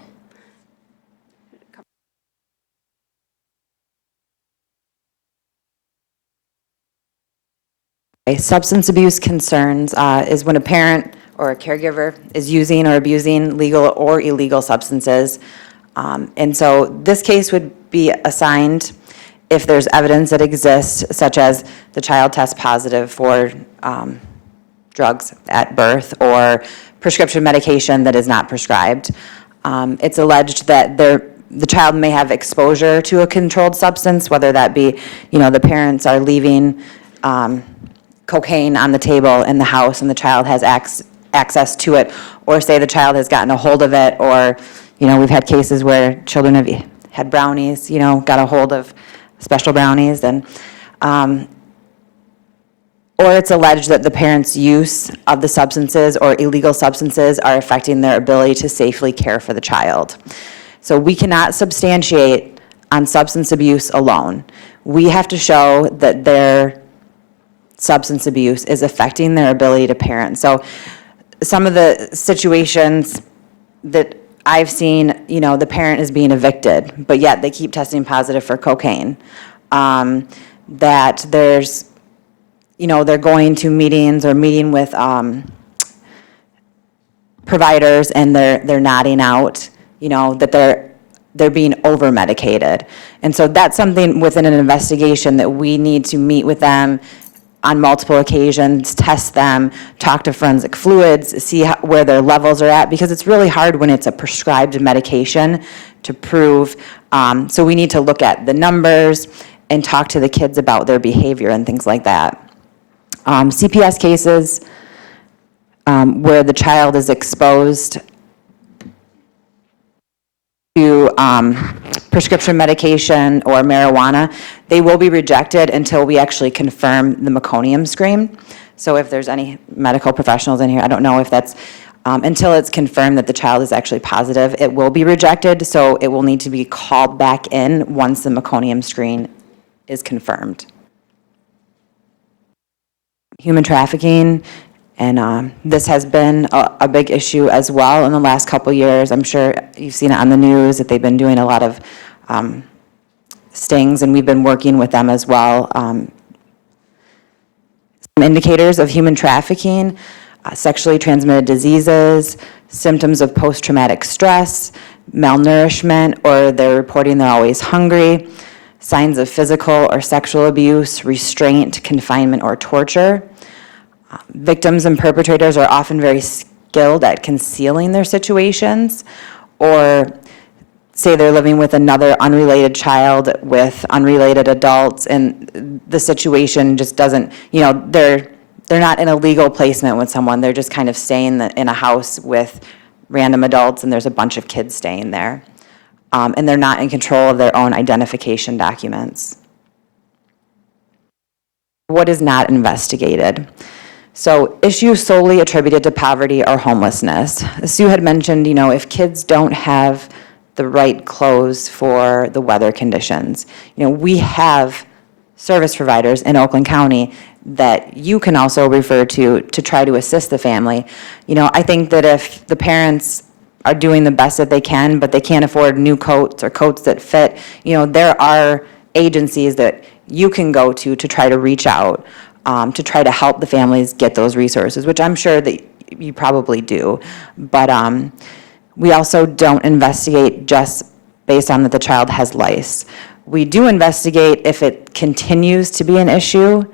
Okay, substance abuse concerns is when a parent or a caregiver is using or abusing legal or illegal substances. And so this case would be assigned if there's evidence that exists, such as the child tests positive for drugs at birth or prescription medication that is not prescribed. It's alleged that the child may have exposure to a controlled substance, whether that be, the parents are leaving cocaine on the table in the house and the child has access to it, or say the child has gotten a hold of it, or, we've had cases where children have had brownies, got a hold of special brownies, and or it's alleged that the parents' use of the substances or illegal substances are affecting their ability to safely care for the child. So we cannot substantiate on substance abuse alone. We have to show that their substance abuse is affecting their ability to parent. So some of the situations that I've seen, the parent is being evicted, but yet they keep testing positive for cocaine. That there's, they're going to meetings or meeting with providers and they're nodding out, that they're being over-medicated. And so that's something within an investigation that we need to meet with them on multiple occasions, test them, talk to forensic fluids, see where their levels are at, because it's really hard when it's a prescribed medication to prove. So we need to look at the numbers and talk to the kids about their behavior and things like that. CPS cases where the child is exposed to prescription medication or marijuana, they will be rejected until we actually confirm the meconium screen. So if there's any medical professionals in here, I don't know if that's, until it's confirmed that the child is actually positive, it will be rejected, so it will need to be called back in once the meconium screen is confirmed. Human trafficking, and this has been a big issue as well in the last couple years. I'm sure you've seen it on the news that they've been doing a lot of stings, and we've been working with them as well. Some indicators of human trafficking: sexually transmitted diseases, symptoms of post-traumatic stress, malnourishment, or they're reporting they're always hungry, signs of physical or sexual abuse, restraint, confinement, or torture. Victims and perpetrators are often very skilled at concealing their situations, or say they're living with another unrelated child with unrelated adults, and the situation just doesn't, they're not in a legal placement with someone. They're just kind of staying in a house with random adults, and there's a bunch of kids staying there. And they're not in control of their own identification documents. What is not investigated? So issues solely attributed to poverty or homelessness. Sue had mentioned, if kids don't have the right clothes for the weather conditions, we have service providers in Oakland County that you can also refer to try to assist the family. I think that if the parents are doing the best that they can, but they can't afford new coats or coats that fit, there are agencies that you can go to try to reach out, to try to help the families get those resources, which I'm sure that you probably do. But we also don't investigate just based on that the child has lice. We do investigate if it continues to be an issue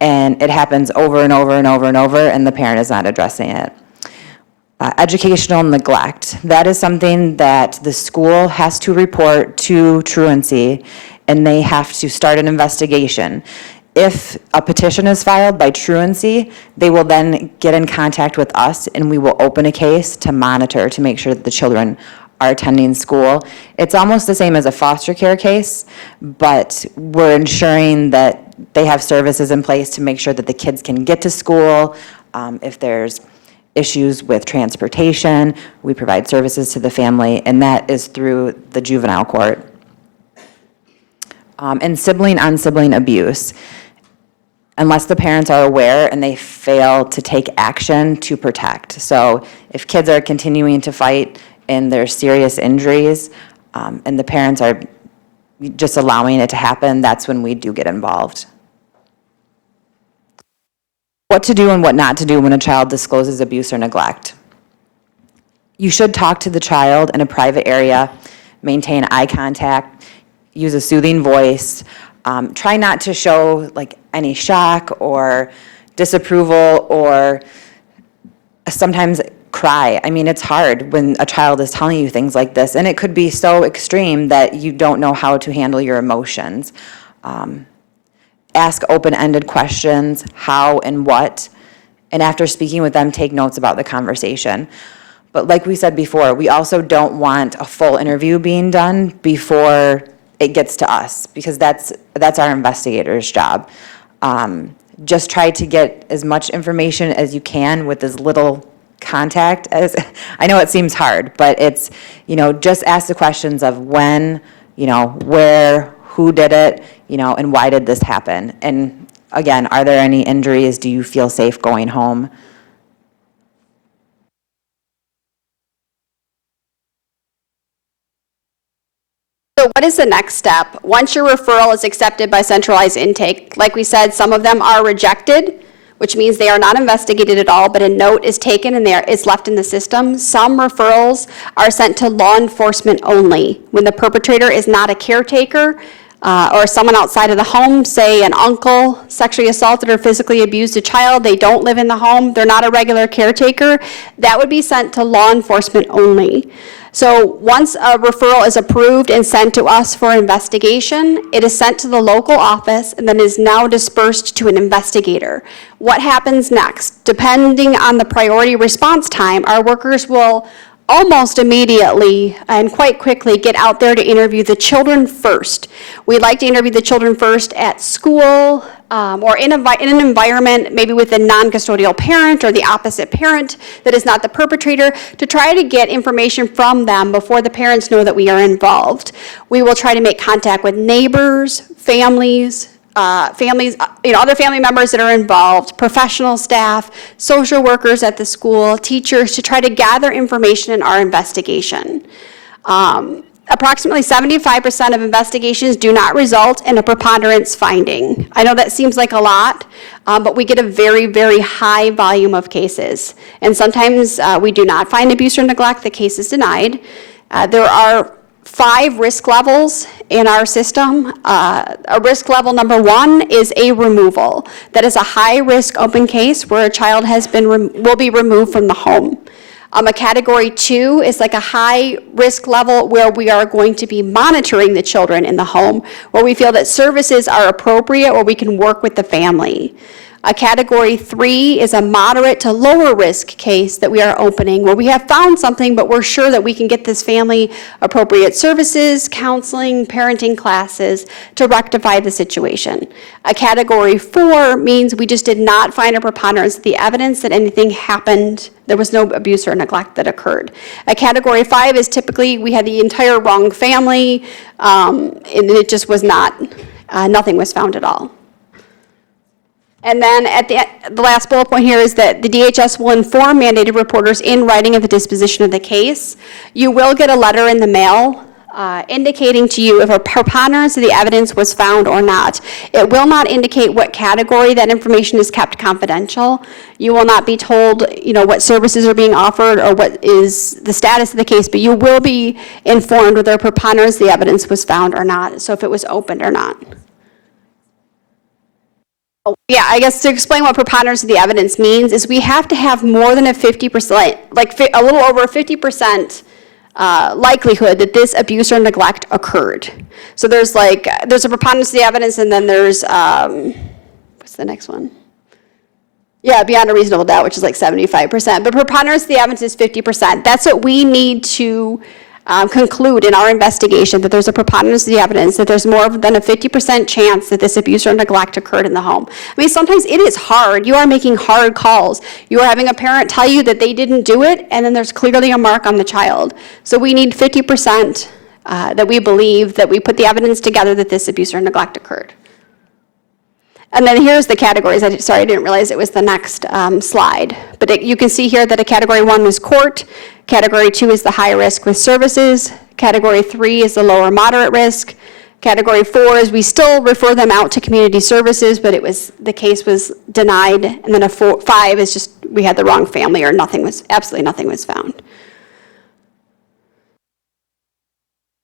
and it happens over and over and over and over and the parent is not addressing it. Educational neglect. That is something that the school has to report to truancy, and they have to start an investigation. If a petition is filed by truancy, they will then get in contact with us, and we will open a case to monitor to make sure that the children are attending school. It's almost the same as a foster care case, but we're ensuring that they have services in place to make sure that the kids can get to school. If there's issues with transportation, we provide services to the family, and that is through the juvenile court. And sibling on sibling abuse. Unless the parents are aware and they fail to take action to protect. So if kids are continuing to fight and there's serious injuries, and the parents are just allowing it to happen, that's when we do get involved. What to do and what not to do when a child discloses abuse or neglect. You should talk to the child in a private area, maintain eye contact, use a soothing voice, try not to show like any shock or disapproval or sometimes cry. I mean, it's hard when a child is telling you things like this, and it could be so extreme that you don't know how to handle your emotions. Ask open-ended questions, how and what, and after speaking with them, take notes about the conversation. But like we said before, we also don't want a full interview being done before it gets to us, because that's our investigator's job. Just try to get as much information as you can with as little contact as, I know it seems hard, but it's, just ask the questions of when, where, who did it, and why did this happen? And again, are there any injuries? Do you feel safe going home? So what is the next step? Once your referral is accepted by centralized intake, like we said, some of them are rejected, which means they are not investigated at all, but a note is taken and is left in the system. Some referrals are sent to law enforcement only. When the perpetrator is not a caretaker or someone outside of the home, say an uncle sexually assaulted or physically abused a child, they don't live in the home, they're not a regular caretaker, that would be sent to law enforcement only. So once a referral is approved and sent to us for investigation, it is sent to the local office and then is now dispersed to an investigator. What happens next? Depending on the priority response time, our workers will almost immediately and quite quickly get out there to interview the children first. We like to interview the children first at school or in an environment maybe with a non-custodial parent or the opposite parent that is not the perpetrator, to try to get information from them before the parents know that we are involved. We will try to make contact with neighbors, families, other family members that are involved, professional staff, social workers at the school, teachers, to try to gather information in our investigation. Approximately 75% of investigations do not result in a preponderance finding. I know that seems like a lot, but we get a very, very high volume of cases. And sometimes we do not find abuse or neglect, the case is denied. There are 5 risk levels in our system. A risk level number 1 is a removal. That is a high-risk open case where a child will be removed from the home. A category 2 is like a high-risk level where we are going to be monitoring the children in the home, where we feel that services are appropriate or we can work with the family. A category 3 is a moderate to lower risk case that we are opening, where we have found something, but we're sure that we can get this family appropriate services, counseling, parenting classes to rectify the situation. A category 4 means we just did not find a preponderance of the evidence that anything happened. There was no abuse or neglect that occurred. A category 5 is typically we had the entire wrong family, and it just was not, nothing was found at all. And then at the last bullet point here is that the DHS will inform mandated reporters in writing of the disposition of the case. You will get a letter in the mail indicating to you if a preponderance of the evidence was found or not. It will not indicate what category. That information is kept confidential. You will not be told, what services are being offered or what is the status of the case, but you will be informed whether a preponderance of the evidence was found or not, so if it was opened or not. Yeah, I guess to explain what preponderance of the evidence means is we have to have more than a 50%, like a little over a 50% likelihood that this abuse or neglect occurred. So there's a preponderance of the evidence, and then there's, what's the next one? Yeah, beyond a reasonable doubt, which is like 75%. But preponderance of the evidence is 50%. That's what we need to conclude in our investigation, that there's a preponderance of the evidence, that there's more than a 50% chance that this abuse or neglect occurred in the home. I mean, sometimes it is hard. You are making hard calls. You are having a parent tell you that they didn't do it, and then there's clearly a mark on the child. So we need 50% that we believe that we put the evidence together that this abuse or neglect occurred. And then here's the categories. Sorry, I didn't realize it was the next slide. But you can see here that a category 1 was court. Category 2 is the high risk with services. Category 3 is the lower moderate risk. Category 4 is we still refer them out to community services, but the case was denied. And then 5 is just we had the wrong family or absolutely nothing was found.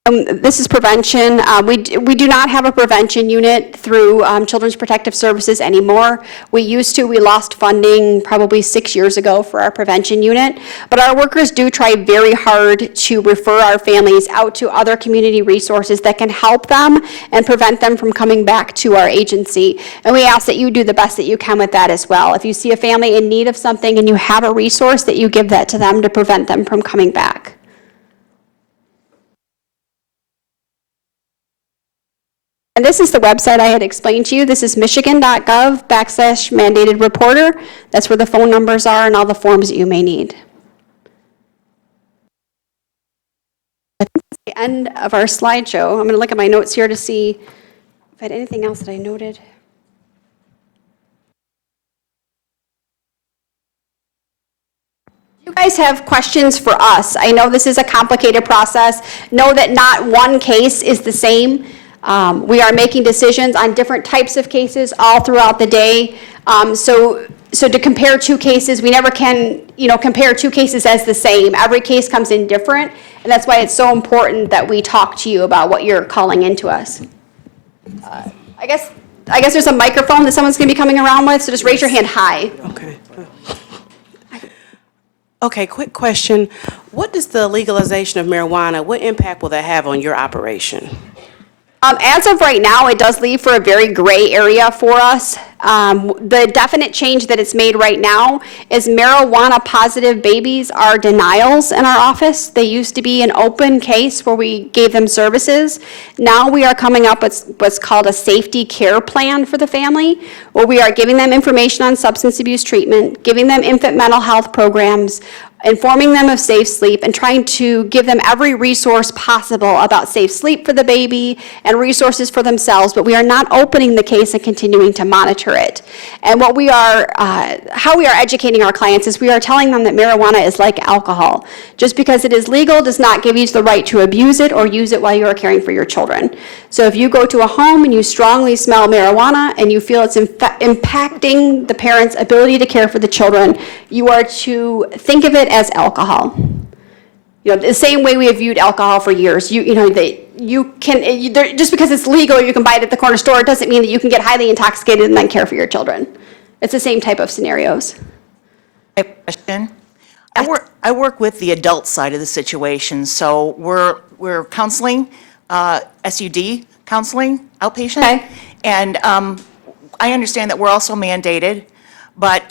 This is prevention. We do not have a prevention unit through Children's Protective Services anymore. We used to. We lost funding probably 6 years ago for our prevention unit. But our workers do try very hard to refer our families out to other community resources that can help them and prevent them from coming back to our agency. And we ask that you do the best that you can with that as well. If you see a family in need of something and you have a resource, that you give that to them to prevent them from coming back. And this is the website I had explained to you. This is michigan.gov/mandated reporter. That's where the phone numbers are and all the forms that you may need. I think that's the end of our slideshow. I'm going to look at my notes here to see if I had anything else that I noted. You guys have questions for us. I know this is a complicated process. Know that not one case is the same. We are making decisions on different types of cases all throughout the day. So to compare two cases, we never can, compare two cases as the same. Every case comes in different, and that's why it's so important that we talk to you about what you're calling into us. I guess there's a microphone that someone's going to be coming around with, so just raise your hand high. Okay. Okay, quick question. What does the legalization of marijuana, what impact will that have on your operation? As of right now, it does leave for a very gray area for us. The definite change that it's made right now is marijuana-positive babies are denials in our office. They used to be an open case where we gave them services. Now we are coming up with what's called a safety care plan for the family, where we are giving them information on substance abuse treatment, giving them infant mental health programs, informing them of safe sleep, and trying to give them every resource possible about safe sleep for the baby and resources for themselves, but we are not opening the case and continuing to monitor it. And what we are, how we are educating our clients is we are telling them that marijuana is like alcohol. Just because it is legal does not give you the right to abuse it or use it while you are caring for your children. So if you go to a home and you strongly smell marijuana and you feel it's impacting the parent's ability to care for the children, you are to think of it as alcohol. The same way we have viewed alcohol for years. Just because it's legal, you can buy it at the corner store, it doesn't mean that you can get highly intoxicated and then care for your children. It's the same type of scenarios. I have a question. I work with the adult side of the situation, so we're counseling, SUD counseling, outpatient. Okay. And I understand that we're also mandated, but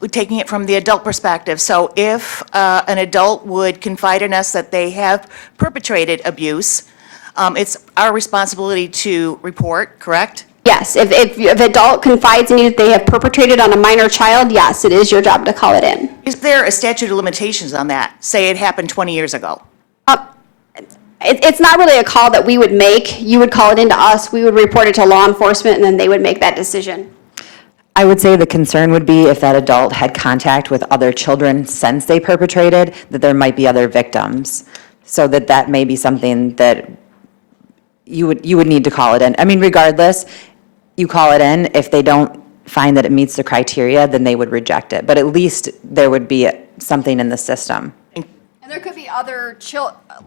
we're taking it from the adult perspective. So if an adult would confide in us that they have perpetrated abuse, it's our responsibility to report, correct? Yes, if adult confides in you that they have perpetrated on a minor child, yes, it is your job to call it in. Is there a statute of limitations on that? Say it happened 20 years ago. It's not really a call that we would make. You would call it into us, we would report it to law enforcement, and then they would make that decision. I would say the concern would be if that adult had contact with other children since they perpetrated, that there might be other victims. So that may be something that you would need to call it in. I mean, regardless, you call it in. If they don't find that it meets the criteria, then they would reject it. But at least there would be something in the system. And there could be other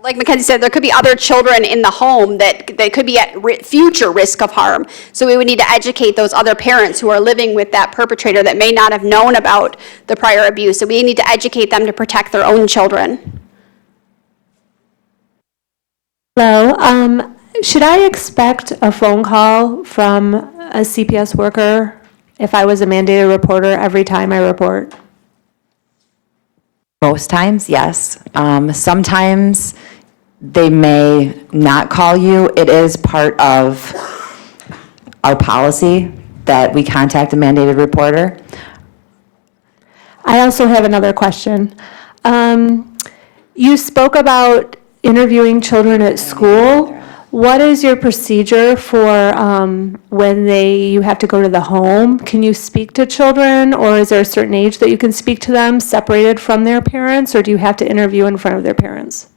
like Mackenzie said, there could be other children in the home that could be at future risk of harm. So we would need to educate those other parents who are living with that perpetrator that may not have known about the prior abuse. So we need to educate them to protect their own children. Hello. Should I expect a phone call from a CPS worker if I was a mandated reporter every time I report? Most times, yes. Sometimes they may not call you. It is part of our policy that we contact a mandated reporter. I also have another question. You spoke about interviewing children at school. What is your procedure for when you have to go to the home? Can you speak to children, or is there a certain age that you can speak to them separated from their parents, or do you have to interview in front of their parents?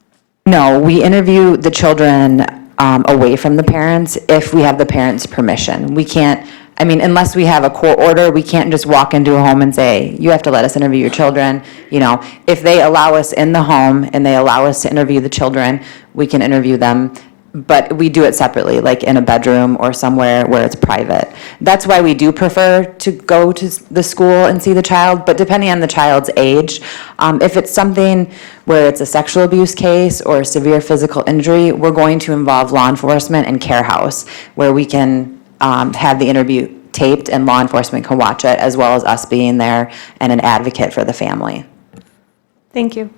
No, we interview the children away from the parents if we have the parents' permission. We can't, I mean, unless we have a court order, we can't just walk into a home and say, you have to let us interview your children. You know, if they allow us in the home and they allow us to interview the children, we can interview them. But we do it separately, like in a bedroom or somewhere where it's private. That's why we do prefer to go to the school and see the child, but depending on the child's age, if it's something where it's a sexual abuse case or severe physical injury, we're going to involve law enforcement and care house, where we can have the interview taped and law enforcement can watch it, as well as us being there and an advocate for the family. Thank you.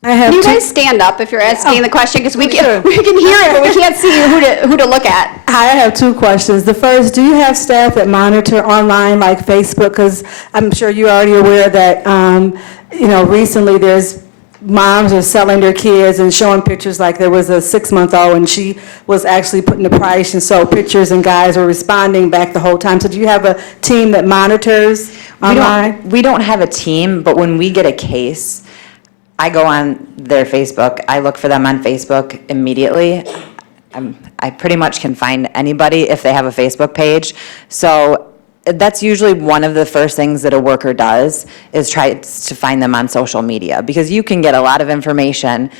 Can you guys stand up if you're asking the question? Because we can hear it, but we can't see who to look at. I have two questions. The first, do you have staff that monitor online like Facebook? Because I'm sure you're already aware that, recently there's moms are selling their kids and showing pictures, like there was a 6-month-old and she was actually putting the price and so pictures and guys were responding back the whole time. So do you have a team that monitors online? We don't have a team, but when we get a case, I go on their Facebook, I look for them on Facebook immediately. I pretty much can find anybody if they have a Facebook page. So that's usually one of the first things that a worker does, is try to find them on social media, because you can get a lot of information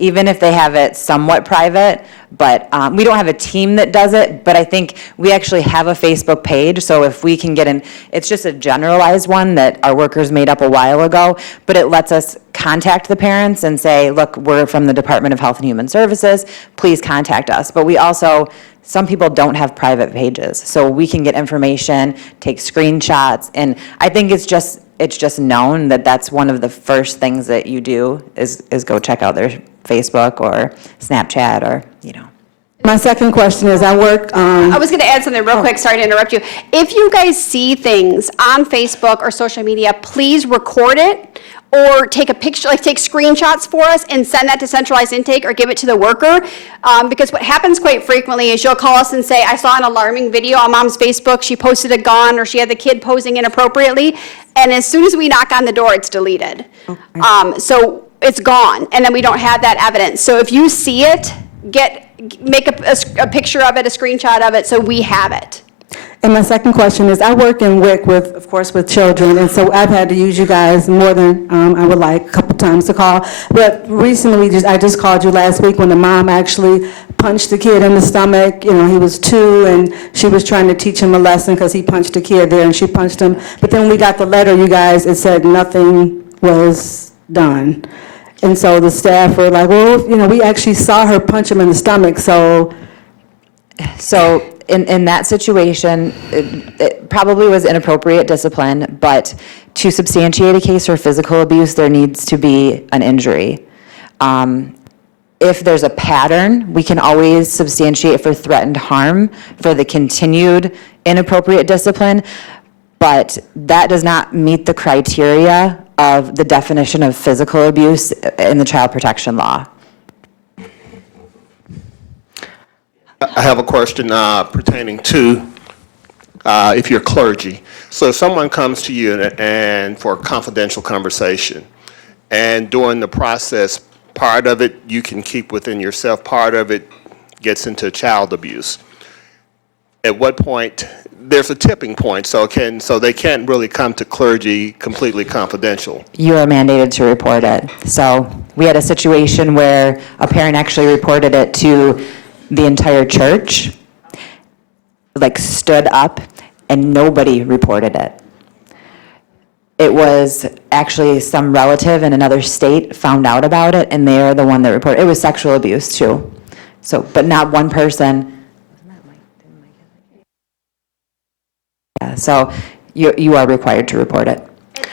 even if they have it somewhat private, but we don't have a team that does it, but I think we actually have a Facebook page, so if we can get in, it's just a generalized one that our workers made up a while ago, but it lets us contact the parents and say, look, we're from the Department of Health and Human Services, please contact us. But we also, some people don't have private pages, so we can get information, take screenshots, and I think it's just known that that's one of the first things that you do is go check out their Facebook or Snapchat or, My second question is, I work I was going to add something real quick, sorry to interrupt you. If you guys see things on Facebook or social media, please record it or take a picture, like take screenshots for us and send that to centralized intake or give it to the worker. Because what happens quite frequently is you'll call us and say, I saw an alarming video on mom's Facebook, she posted a gun or she had the kid posing inappropriately, and as soon as we knock on the door, it's deleted. Okay. So it's gone, and then we don't have that evidence. So if you see it, make a picture of it, a screenshot of it, so we have it. And my second question is, I work in WIC with, of course, with children, and so I've had to use you guys more than I would like, a couple times to call. But recently, I just called you last week when the mom actually punched the kid in the stomach. He was 2, and she was trying to teach him a lesson because he punched the kid there, and she punched him. But then when we got the letter, you guys, it said nothing was done. And so the staff were like, well, we actually saw her punch him in the stomach, so. So in that situation, it probably was inappropriate discipline, but to substantiate a case for physical abuse, there needs to be an injury. If there's a pattern, we can always substantiate for threatened harm for the continued inappropriate discipline, but that does not meet the criteria of the definition of physical abuse in the child protection law. I have a question pertaining to if you're clergy. So if someone comes to you and for a confidential conversation, and during the process, part of it you can keep within yourself, part of it gets into child abuse. At what point, there's a tipping point, so they can't really come to clergy completely confidential. You are mandated to report it. So we had a situation where a parent actually reported it to the entire church, stood up, and nobody reported it. It was actually some relative in another state found out about it, and they're the one that reported. It was sexual abuse too. So, but not one person. Yeah, so you are required to report it.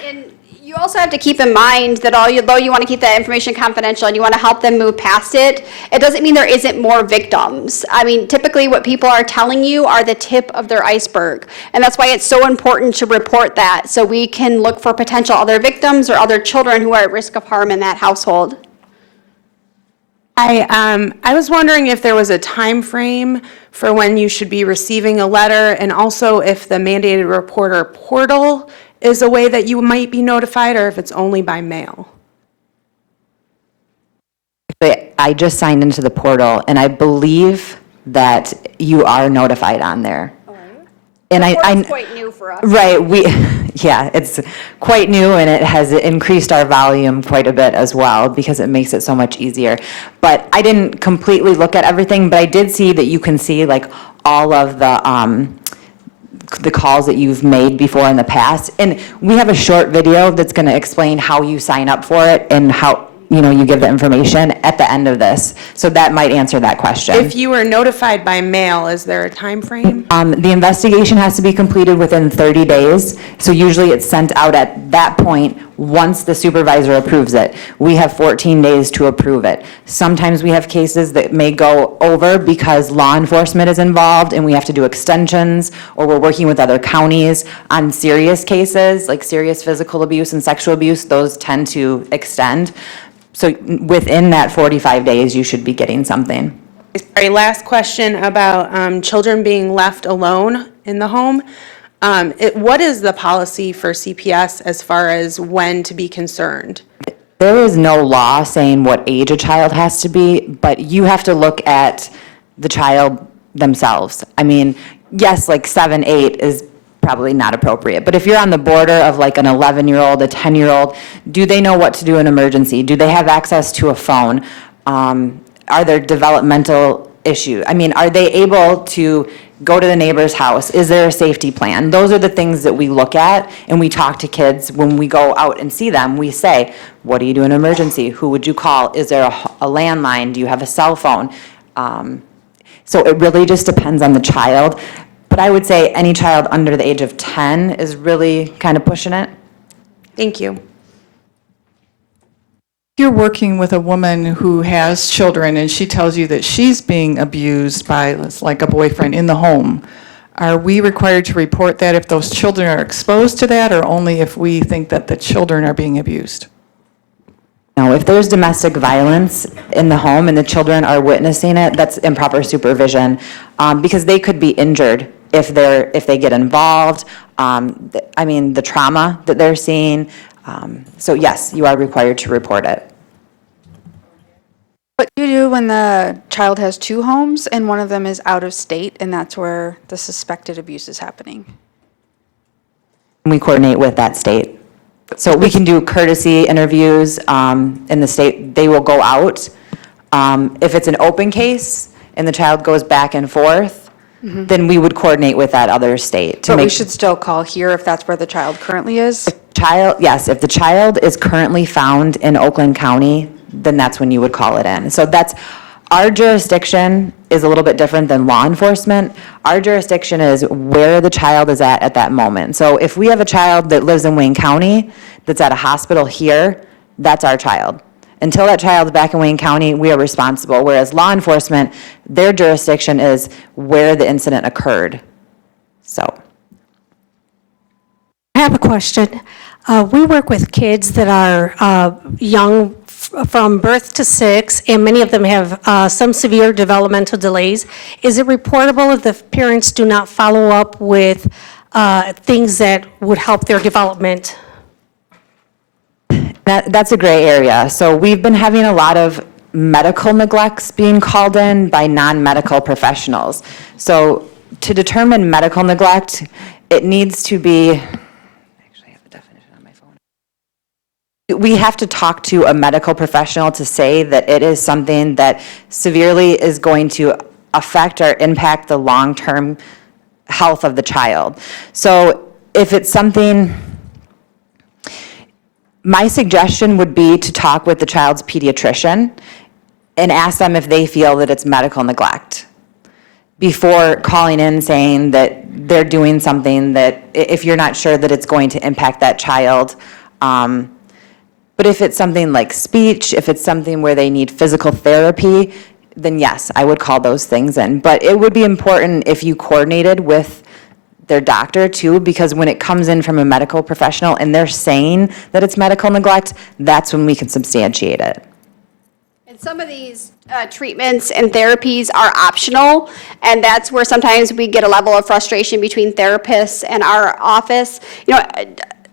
And you also have to keep in mind that although you want to keep that information confidential and you want to help them move past it, it doesn't mean there isn't more victims. I mean, typically what people are telling you are the tip of their iceberg. And that's why it's so important to report that, so we can look for potential other victims or other children who are at risk of harm in that household. I was wondering if there was a time frame for when you should be receiving a letter, and also if the mandated reporter portal is a way that you might be notified, or if it's only by mail. If But I just signed into the portal, and I believe that you are notified on there. And It's quite new for us. Right, yeah, it's quite new, and it has increased our volume quite a bit as well, because it makes it so much easier. But I didn't completely look at everything, but I did see that you can see like all of the calls that you've made before in the past. And we have a short video that's gonna explain how you sign up for it and how, you give the information at the end of this. So that might answer that question. If you were notified by mail, is there a time frame? The investigation has to be completed within 30 days. So usually it's sent out at that point once the supervisor approves it. We have 14 days to approve it. Sometimes we have cases that may go over because law enforcement is involved and we have to do extensions, or we're working with other counties on serious cases, like serious physical abuse and sexual abuse. Those tend to extend. So within that 45 days, you should be getting something. Sorry, last question about children being left alone in the home. What is the policy for CPS as far as when to be concerned? There is no law saying what age a child has to be, but you have to look at the child themselves. I mean, yes, like 7, 8 is probably not appropriate. But if you're on the border of like an 11-year-old, a 10-year-old, do they know what to do in emergency? Do they have access to a phone? Are there developmental issues? I mean, are they able to go to the neighbor's house? Is there a safety plan? Those are the things that we look at, and we talk to kids when we go out and see them. We say, what do you do in emergency? Who would you call? Is there a landline? Do you have a cell phone? So it really just depends on the child. But I would say any child under the age of 10 is really kind of pushing it. Thank you. You're working with a woman who has children and she tells you that she's being abused by, like, a boyfriend in the home. Are we required to report that if those children are exposed to that, or only if we think that the children are being abused? Now, if there's domestic violence in the home and the children are witnessing it, that's improper supervision, because they could be injured if they get involved. I mean, the trauma that they're seeing. So yes, you are required to report it. What do you do when the child has 2 homes and one of them is out of state and that's where the suspected abuse is happening? We coordinate with that state. So we can do courtesy interviews in the state. They will go out. If it's an open case and the child goes back and forth, then we would coordinate with that other state. But we should still call here if that's where the child currently is? Yes, if the child is currently found in Oakland County, then that's when you would call it in. So that's, our jurisdiction is a little bit different than law enforcement. Our jurisdiction is where the child is at that moment. So if we have a child that lives in Wayne County that's at a hospital here, that's our child. Until that child's back in Wayne County, we are responsible, whereas law enforcement, their jurisdiction is where the incident occurred. So. I have a question. We work with kids that are young from birth to 6, and many of them have some severe developmental delays. Is it reportable if the parents do not follow up with things that would help their development? That's a gray area. So we've been having a lot of medical neglects being called in by non-medical professionals. So to determine medical neglect, it needs to be, I actually have a definition on my phone. We have to talk to a medical professional to say that it is something that severely is going to affect or impact the long-term health of the child. So if it's something, my suggestion would be to talk with the child's pediatrician and ask them if they feel that it's medical neglect before calling in saying that they're doing something that, if you're not sure that it's going to impact that child. But if it's something like speech, if it's something where they need physical therapy, then yes, I would call those things in. But it would be important if you coordinated with their doctor too, because when it comes in from a medical professional and they're saying that it's medical neglect, that's when we can substantiate it. And some of these treatments and therapies are optional, and that's where sometimes we get a level of frustration between therapists and our office. You know,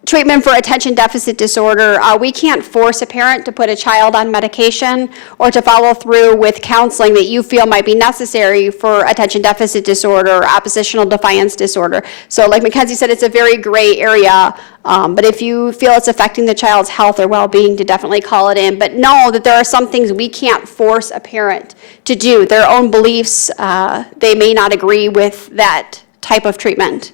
treatment for attention deficit disorder, we can't force a parent to put a child on medication or to follow through with counseling that you feel might be necessary for attention deficit disorder or oppositional defiance disorder. So like Mackenzie said, it's a very gray area, but if you feel it's affecting the child's health or well-being, to definitely call it in. But know that there are some things we can't force a parent to do. Their own beliefs, they may not agree with that type of treatment.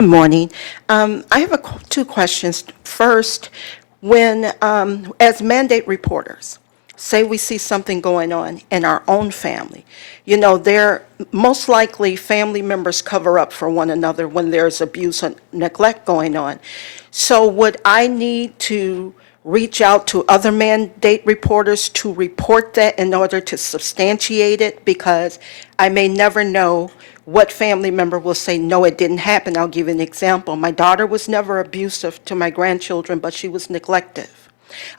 Good morning. I have two questions. First, when, as mandate reporters, say we see something going on in our own family, you know, they're most likely family members cover up for one another when there's abuse and neglect going on. So would I need to reach out to other mandate reporters to report that in order to substantiate it? Because I may never know what family member will say, no, it didn't happen. I'll give you an example. My daughter was never abusive to my grandchildren, but she was neglective.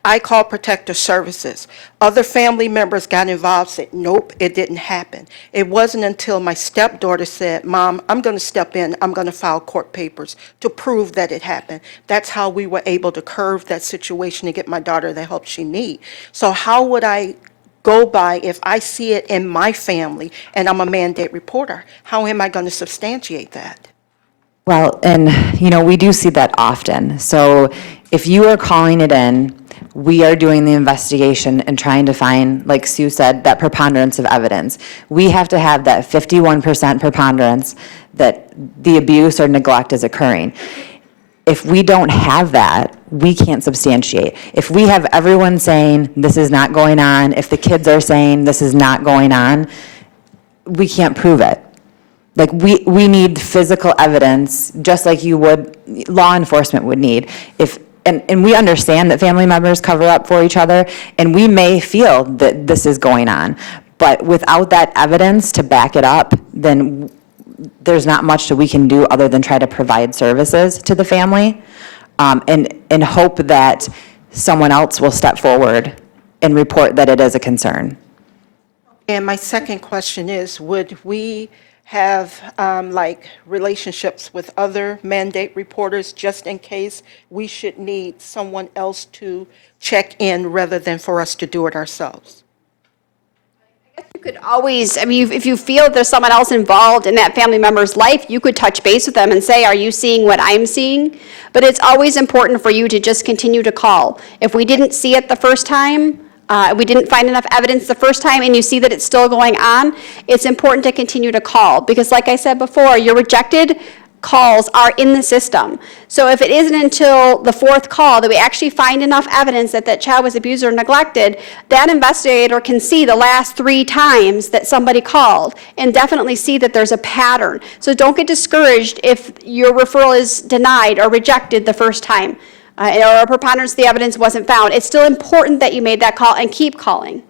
I called Protective Services. Other family members got involved, said, nope, it didn't happen. It wasn't until my stepdaughter said, Mom, I'm going to step in, I'm going to file court papers to prove that it happened. That's how we were able to curve that situation to get my daughter the help she needs. So how would I go by if I see it in my family and I'm a mandate reporter? How am I going to substantiate that? Well, and, you know, we do see that often. So if you are calling it in, we are doing the investigation and trying to find, like Sue said, that preponderance of evidence. We have to have that 51% preponderance that the abuse or neglect is occurring. If we don't have that, we can't substantiate. If we have everyone saying this is not going on, if the kids are saying this is not going on, we can't prove it. Like, we need physical evidence, just like you would, law enforcement would need. And we understand that family members cover up for each other, and we may feel that this is going on. But without that evidence to back it up, then there's not much that we can do other than try to provide services to the family, and hope that someone else will step forward and report that it is a concern. And my second question is, would we have like relationships with other mandate reporters just in case we should need someone else to check in rather than for us to do it ourselves? You could always, I mean, if you feel there's someone else involved in that family member's life, you could touch base with them and say, are you seeing what I'm seeing? But it's always important for you to just continue to call. If we didn't see it the first time, we didn't find enough evidence the first time, and you see that it's still going on, it's important to continue to call. Because like I said before, your rejected calls are in the system. So if it isn't until the fourth call that we actually find enough evidence that that child was abused or neglected, that investigator can see the last 3 times that somebody called and definitely see that there's a pattern. So don't get discouraged if your referral is denied or rejected the first time, or a preponderance of the evidence wasn't found. It's still important that you made that call and keep calling.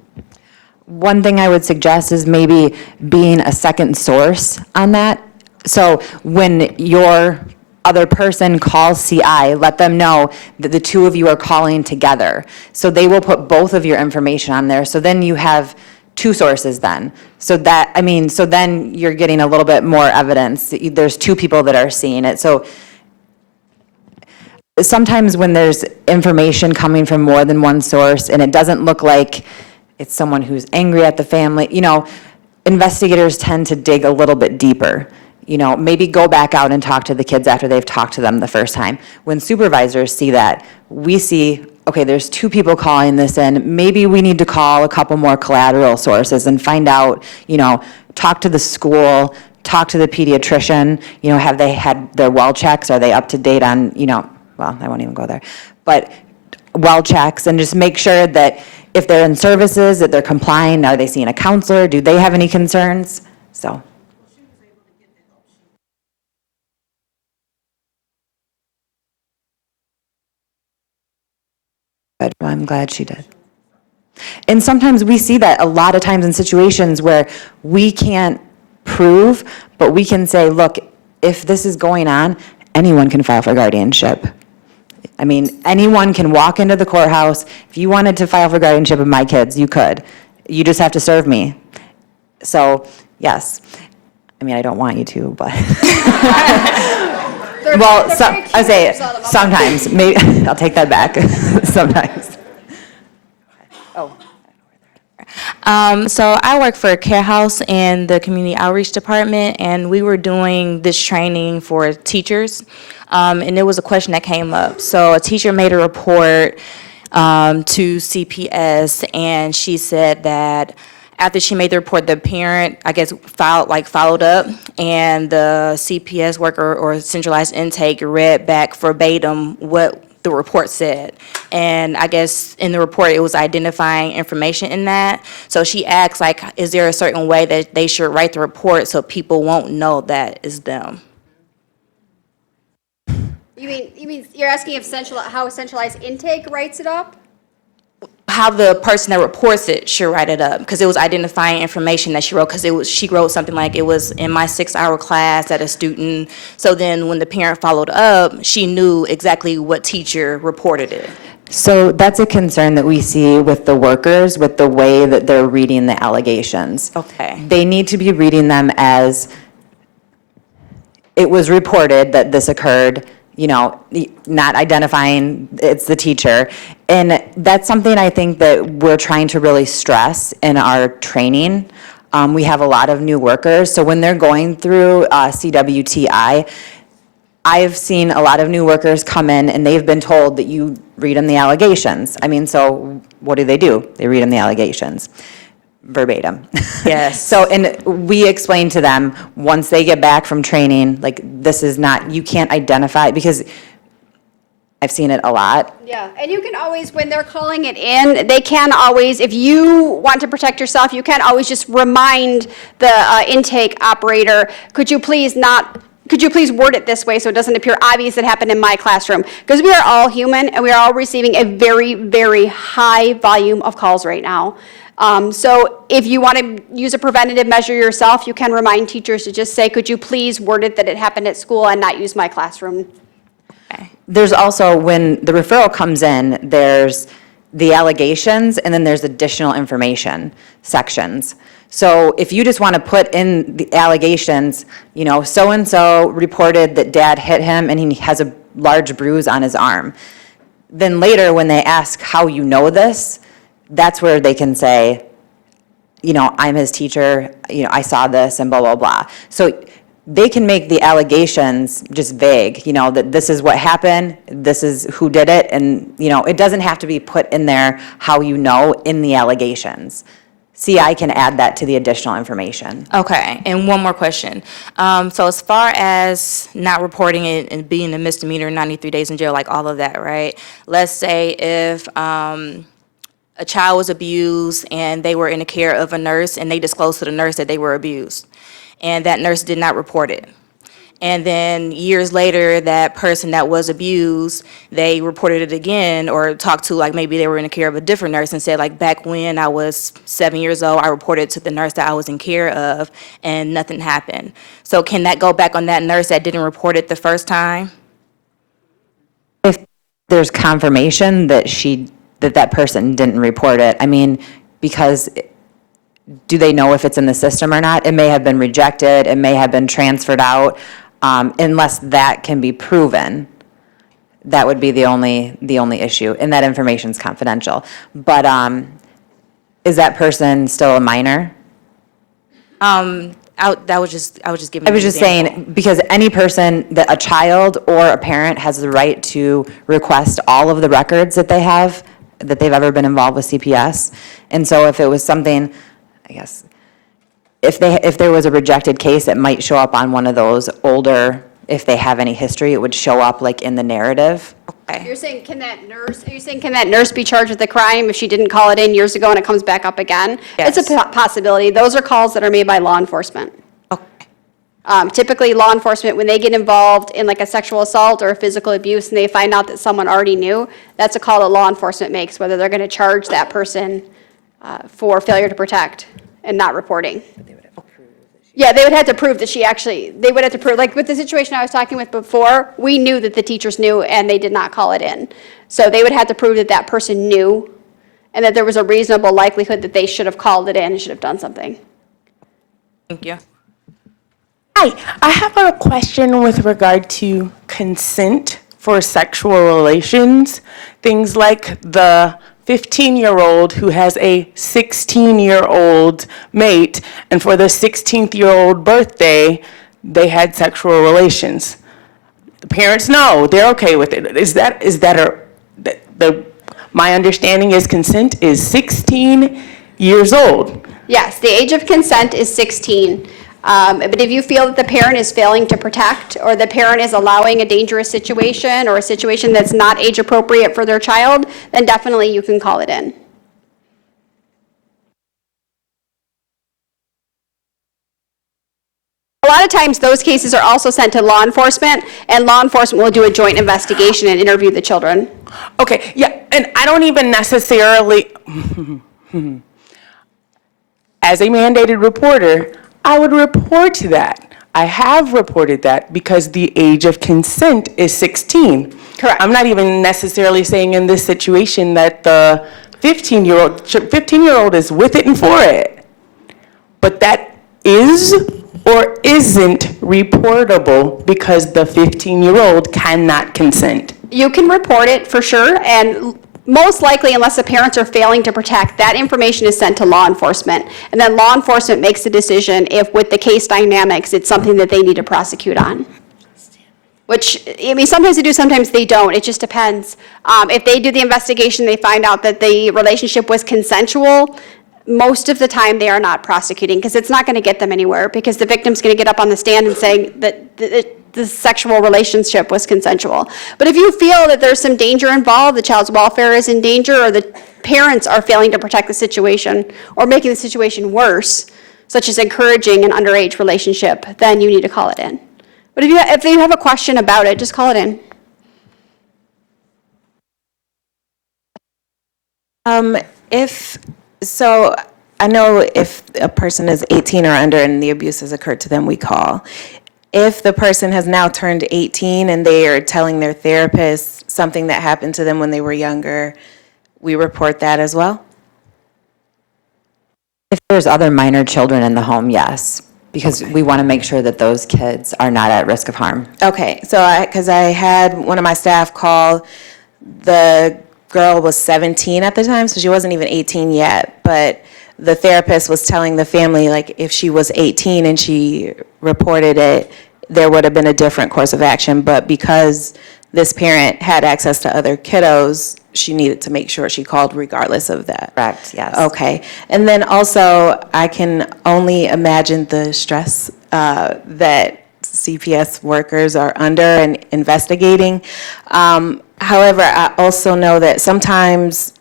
One thing I would suggest is maybe being a second source on that. So when your other person calls CI, let them know that the two of you are calling together. So they will put both of your information on there. So then you have 2 sources then. So that, I mean, so then you're getting a little bit more evidence. There's 2 people that are seeing it. So sometimes when there's information coming from more than one source and it doesn't look like it's someone who's angry at the family, you know, investigators tend to dig a little bit deeper. You know, maybe go back out and talk to the kids after they've talked to them the first time. When supervisors see that, we see, okay, there's 2 people calling this in. Maybe we need to call a couple more collateral sources and find out, you know, talk to the school, talk to the pediatrician, you know, have they had their well checks? Are they up to date on, you know, well, I won't even go there. But well checks, and just make sure that if they're in services, that they're complying. Are they seeing a counselor? Do they have any concerns? So. Good. Well, I'm glad she did. And sometimes we see that a lot of times in situations where we can't prove, but we can say, look, if this is going on, anyone can file for guardianship. I mean, anyone can walk into the courthouse. If you wanted to file for guardianship of my kids, you could. You just have to serve me. So, yes. I mean, I don't want you to, but Well, I say sometimes, maybe, I'll take that back, sometimes. So I work for a care house in the community outreach department, and we were doing this training for teachers, and there was a question that came up. So a teacher made a report to CPS, and she said that after she made the report, the parent, I guess, followed up, and the CPS worker or centralized intake read back verbatim what the report said. And I guess in the report, it was identifying information in that. So she asked, like, is there a certain way that they should write the report so people won't know that is them? You mean you're asking if how centralized intake writes it up? How the person that reports it should write it up, because it was identifying information that she wrote, because she wrote something like, it was in my 6-hour class that a student, so then when the parent followed up, she knew exactly what teacher reported it. So that's a concern that we see with the workers, with the way that they're reading the allegations. Okay. They need to be reading them as, it was reported that this occurred, you know, not identifying it's the teacher. And that's something I think that we're trying to really stress in our training. We have a lot of new workers, so when they're going through CWTI, I've seen a lot of new workers come in and they've been told that you read them the allegations. I mean, so what do? They read them the allegations verbatim. Yes. So, and we explain to them, once they get back from training, like, this is not, you can't identify, because I've seen it a lot. Yeah, and you can always, when they're calling it in, they can always, if you want to protect yourself, you can always just remind the intake operator, could you please word it this way so it doesn't appear obvious it happened in my classroom? Because we are all human and we are all receiving a very, very high volume of calls right now. So if you want to use a preventative measure yourself, you can remind teachers to just say, could you please word it that it happened at school and not use my classroom? There's also, when the referral comes in, there's the allegations and then there's additional information sections. So if you just want to put in the allegations, you know, so-and-so reported that dad hit him and he has a large bruise on his arm, then later when they ask how you know this, that's where they can say, you know, I'm his teacher, you know, I saw this and blah, blah, blah. So they can make the allegations just vague, you know, that this is what happened, this is who did it, and, you know, it doesn't have to be put in there how you know in the allegations. CI can add that to the additional information. Okay, and one more question. So as far as not reporting it and being a misdemeanor, 93 days in jail, like all of that, right? Let's say if a child was abused and they were in the care of a nurse and they disclosed to the nurse that they were abused, and that nurse did not report it. And then years later, that person that was abused, they reported it again, or talked to, like, maybe they were in the care of a different nurse and said, like, back when I was 7 years old, I reported to the nurse that I was in care of and nothing happened. So can that go back on that nurse that didn't report it the first time? If there's confirmation that that person didn't report it, I mean, because do they know if it's in the system or not? It may have been rejected, it may have been transferred out, unless that can be proven. That would be the only issue, and that information's confidential. But is that person still a minor? I was just giving. I was just saying, because any person, that a child or a parent has the right to request all of the records that they have, that they've ever been involved with CPS. And so if it was something, I guess, if there was a rejected case, it might show up on one of those older, if they have any history, it would show up like in the narrative. You're saying, can that nurse be charged with the crime if she didn't call it in years ago and it comes back up again? Yes. It's a possibility. Those are calls that are made by law enforcement. Typically, law enforcement, when they get involved in like a sexual assault or a physical abuse and they find out that someone already knew, that's a call that law enforcement makes, whether they're going to charge that person for failure to protect and not reporting. Yeah, they would have to prove that they would have to prove, like with the situation I was talking with before, we knew that the teachers knew and they did not call it in. So they would have to prove that that person knew and that there was a reasonable likelihood that they should have called it in and should have done something. Thank you. Hi, I have a question with regard to consent for sexual relations. Things like the 15-year-old who has a 16-year-old mate, and for the 16th-year-old birthday, they had sexual relations. The parents know, they're okay with it. My understanding is consent is 16 years old. Yes, the age of consent is 16. But if you feel that the parent is failing to protect, or the parent is allowing a dangerous situation or a situation that's not age appropriate for their child, then definitely you can call it in. A lot of times those cases are also sent to law enforcement, and law enforcement will do a joint investigation and interview the children. Okay, yeah, and I don't even necessarily, as a mandated reporter, I would report that. I have reported that because the age of consent is 16. Correct. I'm not even necessarily saying in this situation that the 15-year-old is with it and for it. But that is or isn't reportable because the 15-year-old cannot consent. You can report it for sure, and most likely, unless the parents are failing to protect, that information is sent to law enforcement. And then law enforcement makes the decision if, with the case dynamics, it's something that they need to prosecute on. Which, I mean, sometimes they do, sometimes they don't. It just depends. If they do the investigation, they find out that the relationship was consensual, most of the time they are not prosecuting, because it's not going to get them anywhere, because the victim's going to get up on the stand and say that the sexual relationship was consensual. But if you feel that there's some danger involved, the child's welfare is in danger, or the parents are failing to protect the situation, or making the situation worse, such as encouraging an underage relationship, then you need to call it in. But if you have a question about it, just call it in. So I know if a person is 18 or under and the abuse has occurred to them, we call. If the person has now turned 18 and they are telling their therapist something that happened to them when they were younger, we report that as well? If there's other minor children in the home, yes, because we want to make sure that those kids are not at risk of harm. Okay, so because I had one of my staff call, the girl was 17 at the time, so she wasn't even 18 yet, but the therapist was telling the family, like, if she was 18 and she reported it, there would have been a different course of action, but because this parent had access to other kiddos, she needed to make sure she called regardless of that. Correct, yes. Okay, and then also, I can only imagine the stress that CPS workers are under and investigating. However, I also know that sometimes,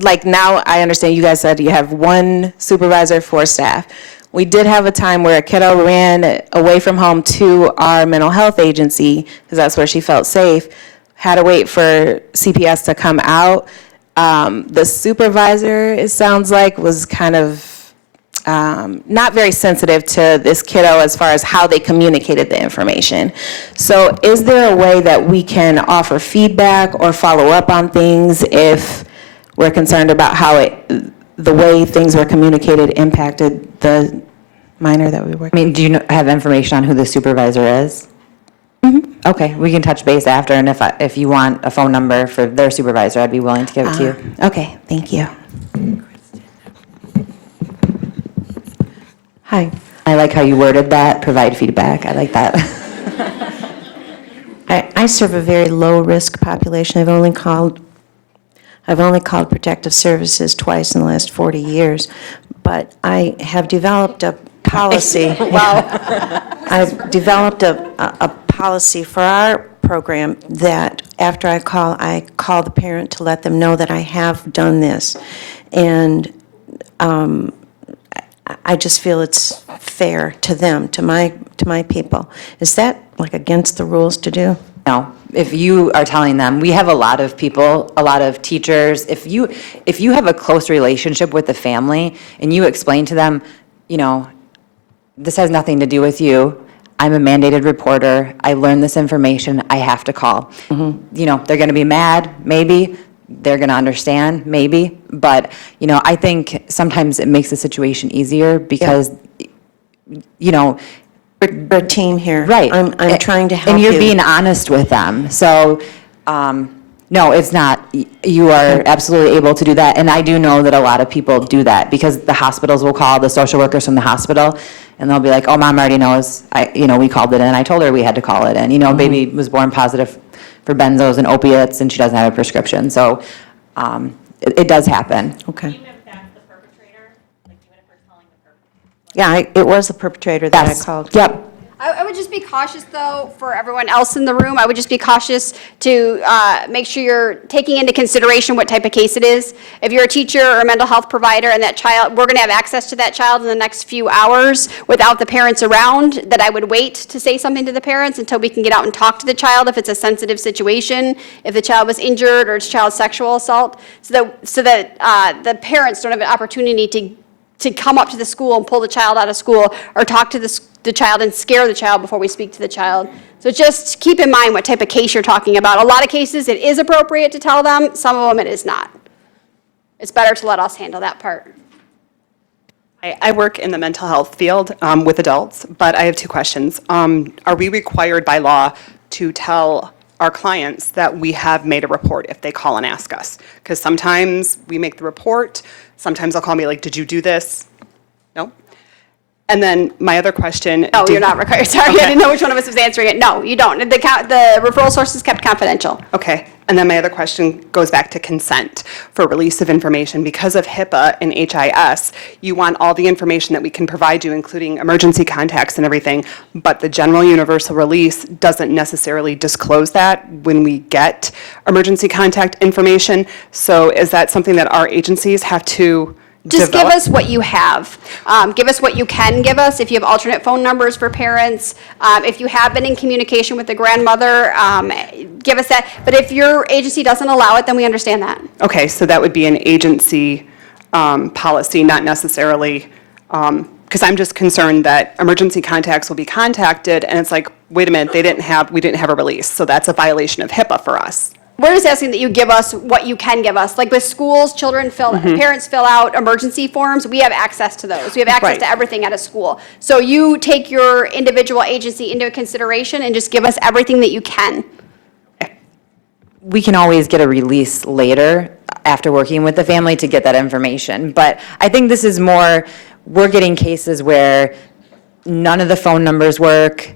like now I understand you guys said you have one supervisor, 4 staff. We did have a time where a kiddo ran away from home to our mental health agency because that's where she felt safe, had to wait for CPS to come out. The supervisor, it sounds like, was kind of not very sensitive to this kiddo as far as how they communicated the information. So is there a way that we can offer feedback or follow up on things if we're concerned about how the way things were communicated impacted the minor that we work with? I mean, do you have information on who the supervisor is? Mm-hmm. Okay, we can touch base after, and if you want a phone number for their supervisor, I'd be willing to give it to you. Okay, thank you. Hi. I like how you worded that, provide feedback. I like that. I serve a very low-risk population. I've only called Protective Services twice in the last 40 years, but I have developed a policy. I've developed a policy for our program that after I call the parent to let them know that I have done this. And I just feel it's fair to them, to my people. Is that like against the rules to do? No, if you are telling them, we have a lot of people, a lot of teachers, if you have a close relationship with the family and you explain to them, you know, this has nothing to do with you, I'm a mandated reporter, I learned this information, I have to call. Mm-hmm. You know, they're going to be mad, maybe, they're going to understand, maybe, but, you know, I think sometimes it makes the situation easier because, you know, We're a team here. Right. I'm trying to help you. And you're being honest with them. So, no, it's not. You are absolutely able to do that. And I do know that a lot of people do that because the hospitals will call the social workers from the hospital and they'll be like, oh, mom already knows. We called it in. I told her we had to call it in. Baby was born positive for benzos and opiates and she doesn't have a prescription. So it does happen. Okay. Yeah, it was the perpetrator that I called. Yep. I would just be cautious, though, for everyone else in the room. I would just be cautious to make sure you're taking into consideration what type of case it is. If you're a teacher or a mental health provider and that child, we're going to have access to that child in the next few hours without the parents around, that I would wait to say something to the parents until we can get out and talk to the child if it's a sensitive situation, if the child was injured or it's child sexual assault, so that the parents don't have an opportunity to come up to the school and pull the child out of school or talk to the child and scare the child before we speak to the child. So just keep in mind what type of case you're talking about. A lot of cases, it is appropriate to tell them. Some of them, it is not. It's better to let us handle that part. I work in the mental health field with adults, but I have two questions. Are we required by law to tell our clients that we have made a report if they call and ask us? Because sometimes we make the report, sometimes they'll call me like, did you do this? No. And then my other question. No, you're not required. Sorry, I didn't know which one of us was answering it. No, you don't. The referral source is kept confidential. Okay. And then my other question goes back to consent for release of information. Because of HIPAA and HIS, you want all the information that we can provide you, including emergency contacts and everything, but the general universal release doesn't necessarily disclose that when we get emergency contact information. So is that something that our agencies have to Just develop? give us what you have. Give us what you can give us. If you have alternate phone numbers for parents, if you have been in communication with the grandmother, give us that. But if your agency doesn't allow it, then we understand that. Okay, so that would be an agency policy, not necessarily, because I'm just concerned that emergency contacts will be contacted, and it's like, wait a minute, we didn't have a release, so that's a violation of HIPAA for us. We're just asking that you give us what you can give us. Like with schools, parents fill out emergency forms. We have access to those. We have access to everything at a school. So you take your individual agency into consideration and just give us everything that you can. We can always get a release later after working with the family to get that information. But I think this is more, we're getting cases where none of the phone numbers work,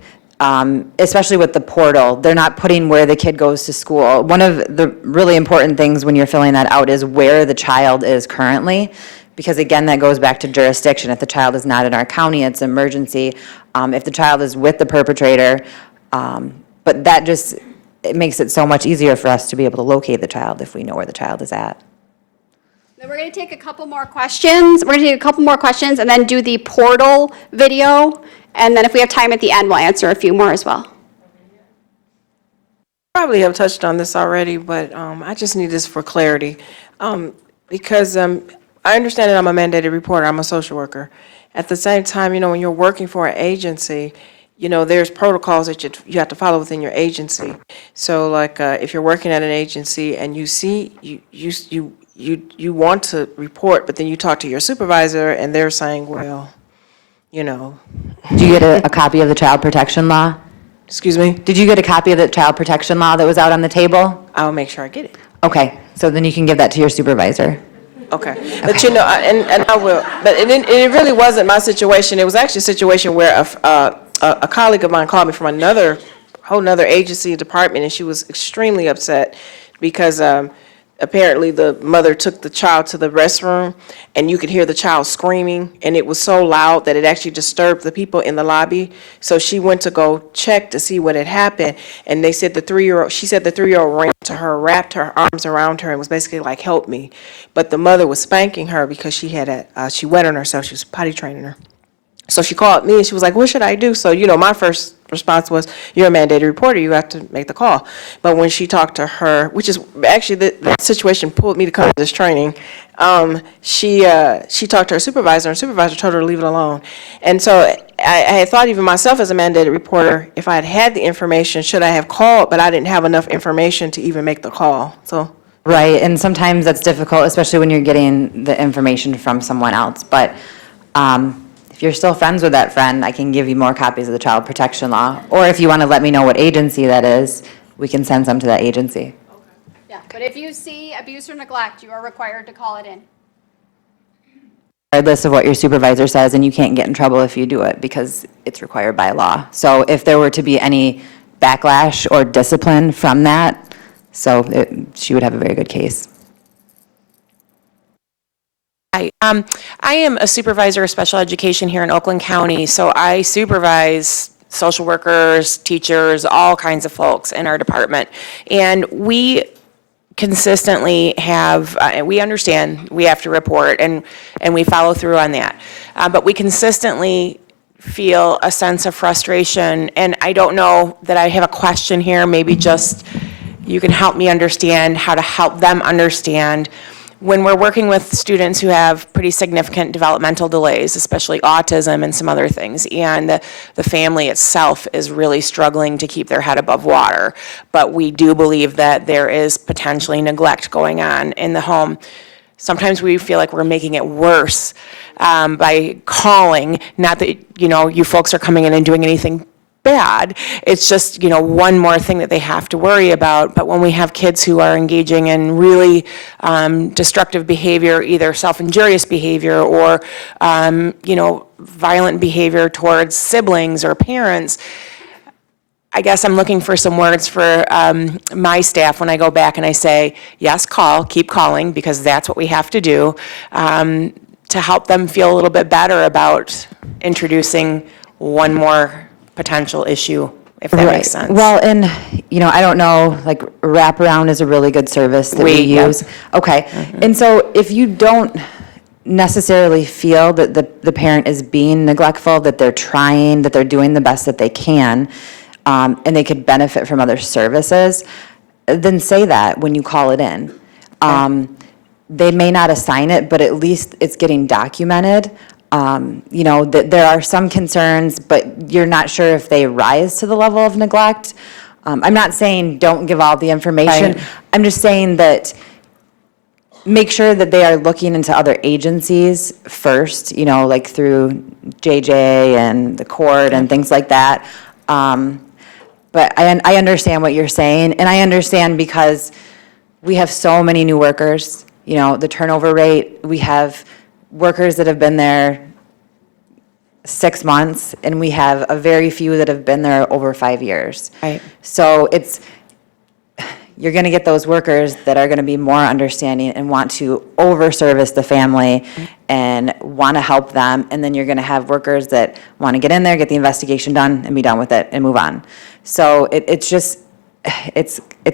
especially with the portal. They're not putting where the kid goes to school. One of the really important things when you're filling that out is where the child is currently, because again, that goes back to jurisdiction. If the child is not in our county, it's emergency. If the child is with the perpetrator, but that just, it makes it so much easier for us to be able to locate the child if we know where the child is at. Then we're going to take a couple more questions. We're going to take a couple more questions and then do the portal video. And then if we have time at the end, we'll answer a few more as well. Probably have touched on this already, but I just need this for clarity. Because I understand that I'm a mandated reporter, I'm a social worker. At the same time, when you're working for an agency, there's protocols that you have to follow within your agency. So like if you're working at an agency and you see, you want to report, but then you talk to your supervisor and they're saying, well, Did you get a copy of the child protection law? Excuse me? Did you get a copy of the child protection law that was out on the table? I'll make sure I get it. Okay, so then you can give that to your supervisor. Okay, but and I will, but it really wasn't my situation. It was actually a situation where a colleague of mine called me from whole nother agency department, and she was extremely upset because apparently the mother took the child to the restroom and you could hear the child screaming, and it was so loud that it actually disturbed the people in the lobby. So she went to go check to see what had happened, and they said she said the 3-year-old ran to her, wrapped her arms around her and was basically like, help me. But the mother was spanking her because she wet on herself. She was potty training her. So she called me and she was like, what should I do? So, my first response was, you're a mandated reporter, you have to make the call. But when she talked to her, which is actually the situation pulled me to come to this training, she talked to her supervisor, and supervisor told her to leave it alone. And so I had thought even myself as a mandated reporter, if I had had the information, should I have called, but I didn't have enough information to even make the call. So. Right, and sometimes that's difficult, especially when you're getting the information from someone else. But If you're still friends with that friend, I can give you more copies of the child protection law. Or if you want to let me know what agency that is, we can send some to that agency. Yeah, but if you see abuse or neglect, you are required to call it in. Regardless of what your supervisor says, and you can't get in trouble if you do it because it's required by law. So if there were to be any backlash or discipline from that, she would have a very good case. Hi, I am a supervisor of special education here in Oakland County, so I supervise social workers, teachers, all kinds of folks in our department. And we consistently have, we understand we have to report, and we follow through on that. But we consistently feel a sense of frustration, and I don't know that I have a question here, maybe just you can help me understand how to help them understand. When we're working with students who have pretty significant developmental delays, especially autism and some other things, and the family itself is really struggling to keep their head above water, but we do believe that there is potentially neglect going on in the home. Sometimes we feel like we're making it worse by calling, not that, you folks are coming in and doing anything bad. It's just, one more thing that they have to worry about. But when we have kids who are engaging in really destructive behavior, either self-injurious behavior or, violent behavior towards siblings or parents, I guess I'm looking for some words for my staff when I go back and I say, yes, keep calling, because that's what we have to do to help them feel a little bit better about introducing one more potential issue, if that makes sense. Well, and, I don't know, like, wraparound is a really good service that we use. Okay. Mm-hmm. And so if you don't necessarily feel that the parent is being neglectful, that they're trying, that they're doing the best that they can, and they could benefit from other services, then say that when you call it in. They may not assign it, but at least it's getting documented. That there are some concerns, but you're not sure if they rise to the level of neglect. I'm not saying don't give all the information. Right. I'm just saying that make sure that they are looking into other agencies first, like through JJ and the court and things like that. But I understand what you're saying, and I understand because we have so many new workers, the turnover rate, we have workers that have been there 6 months, and we have a very few that have been there over 5 years. Right. So you're going to get those workers that are going to be more understanding and want to over-service the family and want to help them, and then you're going to have workers that want to get in there, get the investigation done, and be done with it and move on. So it's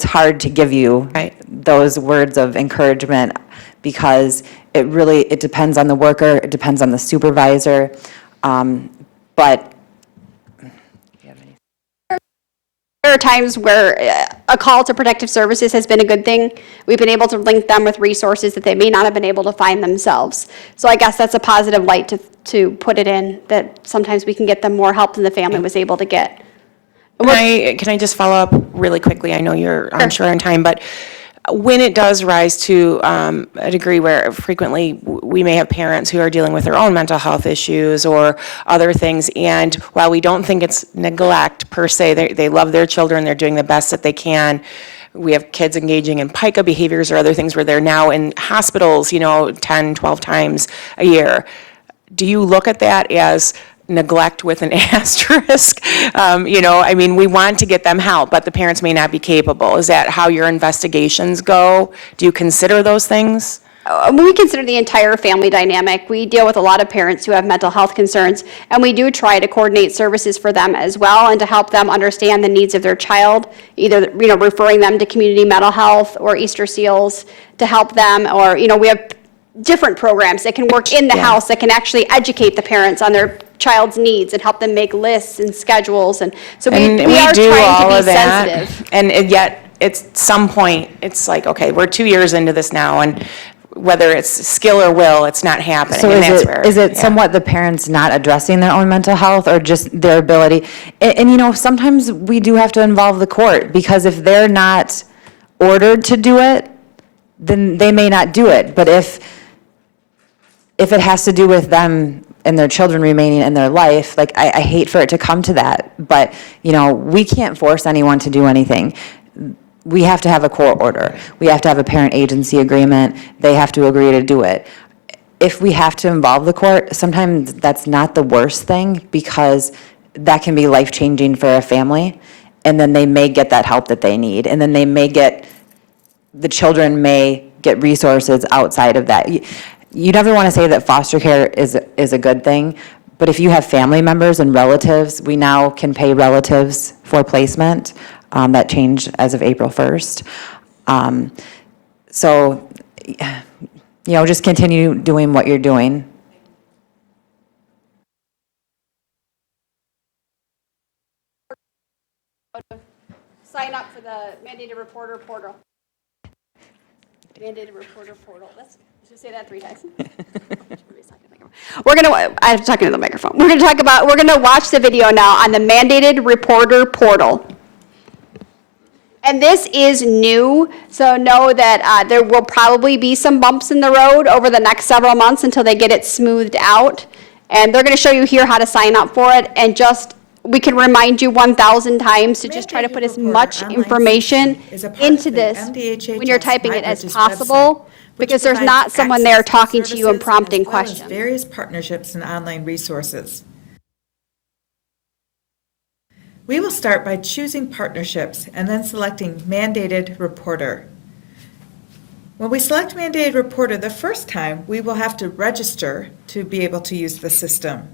hard to give you those words of encouragement because it depends on the worker, it depends on the supervisor, but. There are times where a call to protective services has been a good thing. We've been able to link them with resources that they may not have been able to find themselves. So I guess that's a positive light to put it in, that sometimes we can get them more help than the family was able to get. Can I just follow up really quickly? I know you're short on time, but when it does rise to a degree where frequently we may have parents who are dealing with their own mental health issues or other things, and while we don't think it's neglect per se, they love their children, they're doing the best that they can. We have kids engaging in pica behaviors or other things where they're now in hospitals, 10, 12 times a year. Do you look at that as neglect with an asterisk? We want to get them help, but the parents may not be capable. Is that how your investigations go? Do you consider those things? We consider the entire family dynamic. We deal with a lot of parents who have mental health concerns, and we do try to coordinate services for them as well and to help them understand the needs of their child, either referring them to community mental health or Easter Seals to help them, or we have different programs that can work in the house that can actually educate the parents on their child's needs and help them make lists and schedules. And so we are trying to be sensitive. And yet, at some point, it's like, okay, we're 2 years into this now, and whether it's skill or will, it's not happening. So and is it somewhat the parents not addressing their own mental health or just their ability? And sometimes we do have to involve the court, because if they're not ordered to do it, then they may not do it. But if it has to do with them and their children remaining in their life, like, I hate for it to come to that. But, you know, we can't force anyone to do anything. We have to have a court order. We have to have a parent agency agreement. They have to agree to do it. If we have to involve the court, sometimes that's not the worst thing, because that can be life-changing for a family, and then they may get that help that they need, and then the children may get resources outside of that. You never want to say that foster care is a good thing, but if you have family members and relatives, we now can pay relatives for placement. That changed as of April 1st. So, you know, just continue doing what you're doing. Sign up for the mandated reporter portal. Mandated reporter portal. Let's just say that 3 times. I'm talking to the microphone. We're going to watch the video now on the mandated reporter portal. And this is new, so know that there will probably be some bumps in the road over the next several months until they get it smoothed out. And they're going to show you here how to sign up for it, and just, we can remind you 1,000 times to just try to put as much information into this when you're typing it as possible, because there's not someone there talking to you and prompting questions. Various partnerships and online resources. We will start by choosing partnerships and then selecting mandated reporter. When we select mandated reporter the first time, we will have to register to be able to use the system.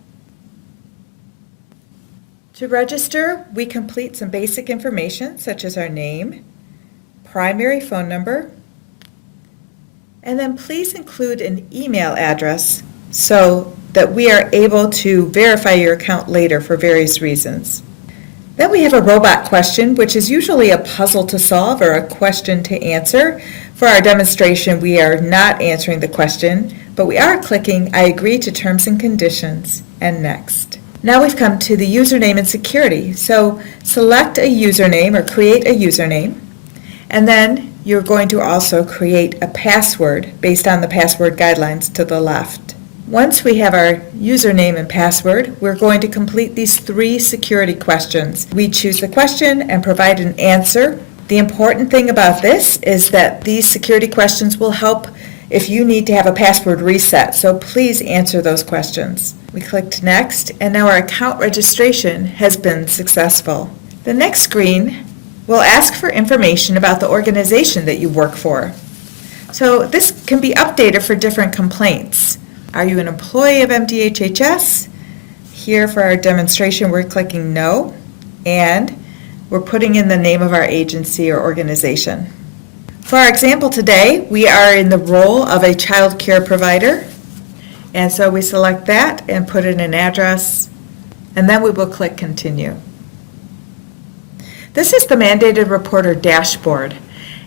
To register, we complete some basic information such as our name, primary phone number, and then please include an email address so that we are able to verify your account later for various reasons. Then we have a robot question, which is usually a puzzle to solve or a question to answer. For our demonstration, we are not answering the question, but we are clicking I agree to terms and conditions and next. Now we've come to the username and security. So select a username or create a username, and then you're going to also create a password based on the password guidelines to the left. Once we have our username and password, we're going to complete these 3 security questions. We choose the question and provide an answer. The important thing about this is that these security questions will help if you need to have a password reset, so please answer those questions. We clicked next, and now our account registration has been successful. The next screen will ask for information about the organization that you work for. So this can be updated for different complaints. Are you an employee of MDHHS? Here for our demonstration, we're clicking no, and we're putting in the name of our agency or organization. For our example today, we are in the role of a child care provider, and so we select that and put in an address, and then we will click continue. This is the mandated reporter dashboard.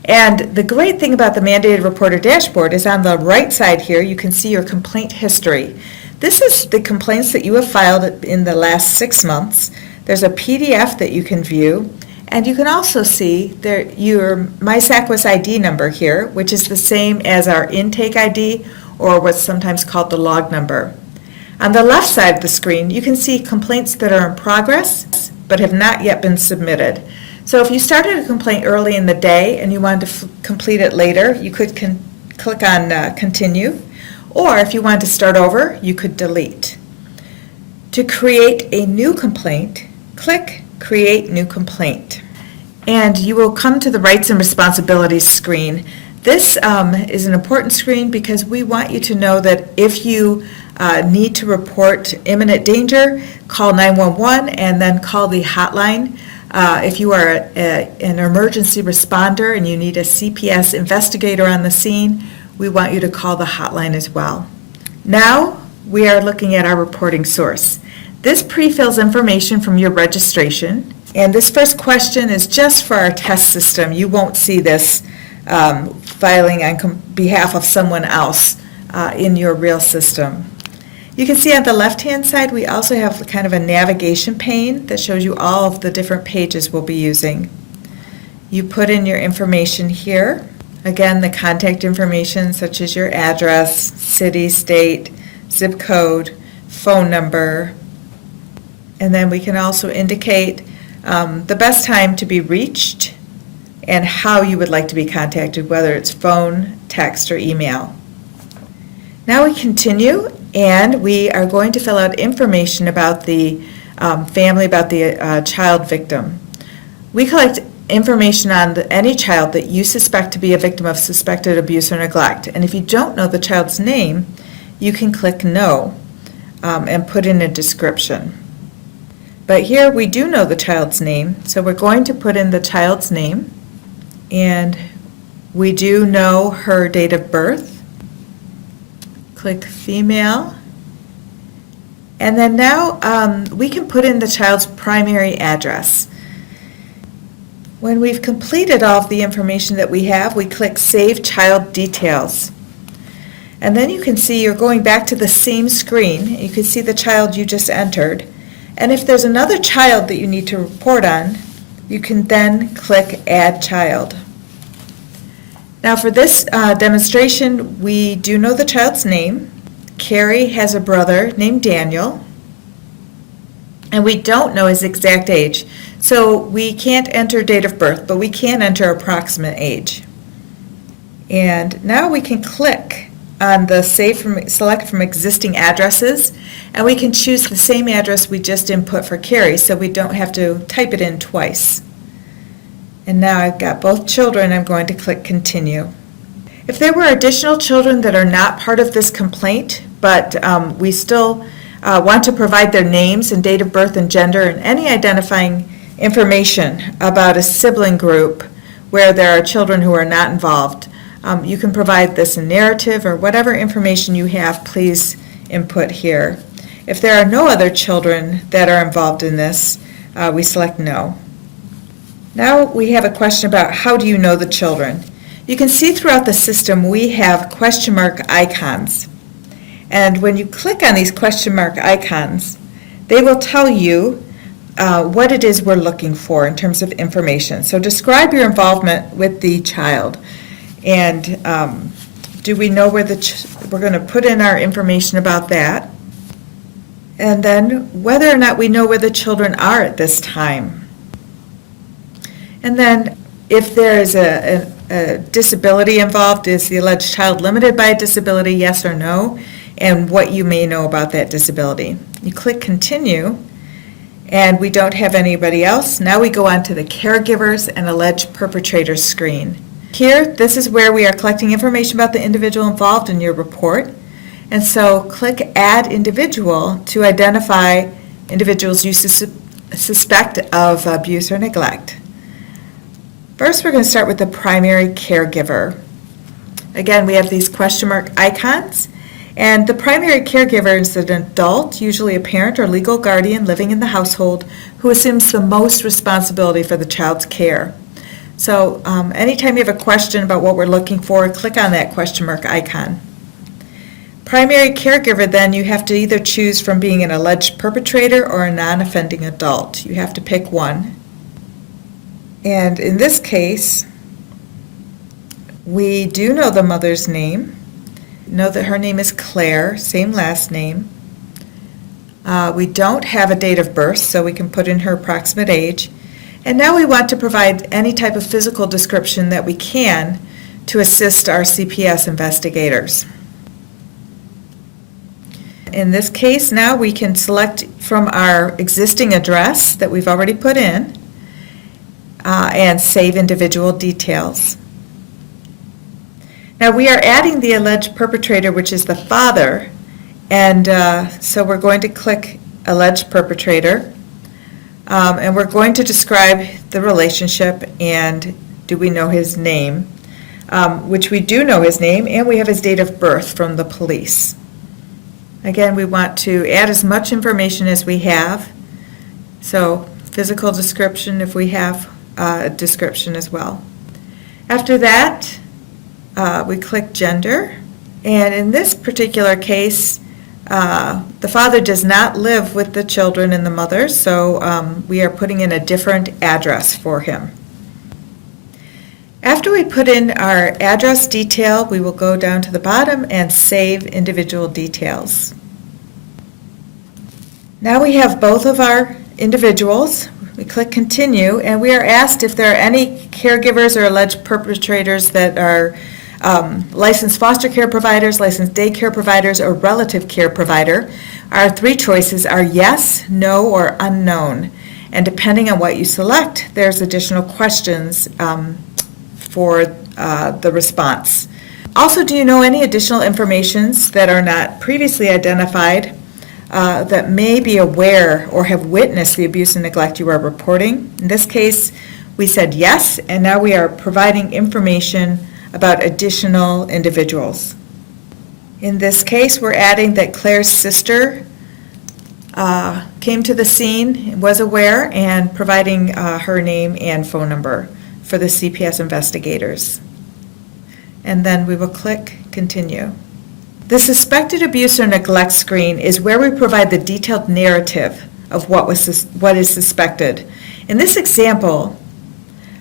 And the great thing about the mandated reporter dashboard is on the right side here, you can see your complaint history. This is the complaints that you have filed in the last 6 months. There's a PDF that you can view, and you can also see your MySACWIS ID number here, which is the same as our intake ID, or what's sometimes called the log number. On the left side of the screen, you can see complaints that are in progress but have not yet been submitted. So if you started a complaint early in the day and you wanted to complete it later, you could click on continue, or if you wanted to start over, you could delete. To create a new complaint, click Create New Complaint. And you will come to the Rights and Responsibilities screen. This is an important screen because we want you to know that if you need to report imminent danger, call 911 and then call the hotline. If you are an emergency responder and you need a CPS investigator on the scene, we want you to call the hotline as well. Now we are looking at our reporting source. This pre-fills information from your registration, and this first question is just for our test system. You won't see this filing on behalf of someone else in your real system. You can see on the left-hand side, we also have kind of a navigation pane that shows you all of the different pages we'll be using. You put in your information here. Again, the contact information such as your address, city, state, zip code, phone number, and then we can also indicate the best time to be reached and how you would like to be contacted, whether it's phone, text, or email. Now we continue, and we are going to fill out information about the family, about the child victim. We collect information on any child that you suspect to be a victim of suspected abuse or neglect. And if you don't know the child's name, you can click no and put in a description. But here we do know the child's name, so we're going to put in the child's name, and we do know her date of birth. Click female. And then now we can put in the child's primary address. When we've completed all of the information that we have, we click Save Child Details. And then you can see you're going back to the same screen. You can see the child you just entered. And if there's another child that you need to report on, you can then click Add Child. Now for this demonstration, we do know the child's name. Carrie has a brother named Daniel, and we don't know his exact age. So we can't enter date of birth, but we can enter approximate age. And now we can click on the select from existing addresses, and we can choose the same address we just input for Carrie, so we don't have to type it in twice. And now I've got both children. I'm going to click Continue. If there were additional children that are not part of this complaint, but we still want to provide their names and date of birth and gender and any identifying information about a sibling group where there are children who are not involved, you can provide this in narrative or whatever information you have, please input here. If there are no other children that are involved in this, we select no. Now we have a question about how do you know the children? You can see throughout the system we have question mark icons. And when you click on these question mark icons, they will tell you what it is we're looking for in terms of information. So describe your involvement with the child. And do we know where we're going to put in our information about that. And then whether or not we know where the children are at this time. And then if there is a disability involved, is the alleged child limited by a disability, yes or no, and what you may know about that disability. You click Continue, and we don't have anybody else. Now we go on to the caregivers and alleged perpetrators screen. Here, this is where we are collecting information about the individual involved in your report. And so click Add Individual to identify individuals you suspect of abuse or neglect. First, we're going to start with the primary caregiver. Again, we have these question mark icons. And the primary caregiver is an adult, usually a parent or legal guardian living in the household, who assumes the most responsibility for the child's care. So anytime you have a question about what we're looking for, click on that question mark icon. Primary caregiver, then, you have to either choose from being an alleged perpetrator or a non-offending adult. You have to pick one. And in this case, we do know the mother's name. Know that her name is Claire, same last name. We don't have a date of birth, so we can put in her approximate age. And now we want to provide any type of physical description that we can to assist our CPS investigators. In this case, now we can select from our existing address that we've already put in and save individual details. Now we are adding the alleged perpetrator, which is the father, and so we're going to click Alleged Perpetrator, and we're going to describe the relationship and do we know his name, which we do know his name, and we have his date of birth from the police. Again, we want to add as much information as we have, so physical description if we have a description as well. After that, we click Gender, and in this particular case, the father does not live with the children and the mother, so we are putting in a different address for him. After we put in our address detail, we will go down to the bottom and save individual details. Now we have both of our individuals. We click continue, and we are asked if there are any caregivers or alleged perpetrators that are licensed foster care providers, licensed daycare providers, or relative care provider. Our three choices are yes, no, or unknown. And depending on what you select, there's additional questions for the response. Also, do you know any additional informations that are not previously identified that may be aware or have witnessed the abuse and neglect you are reporting? In this case, we said yes, and now we are providing information about additional individuals. In this case, we're adding that Claire's sister came to the scene, was aware, and providing her name and phone number for the CPS investigators. And then we will click continue. The suspected abuse or neglect screen is where we provide the detailed narrative of what is suspected. In this example,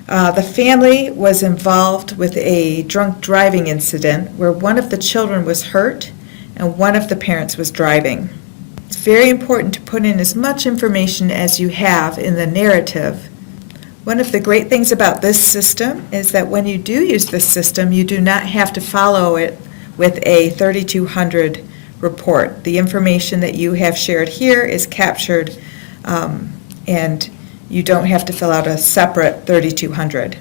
the family was involved with a drunk driving incident where one of the children was hurt and one of the parents was driving. It's very important to put in as much information as you have in the narrative. One of the great things about this system is that when you do use this system, you do not have to follow it with a 3200 report. The information that you have shared here is captured, and you don't have to fill out a separate 3200.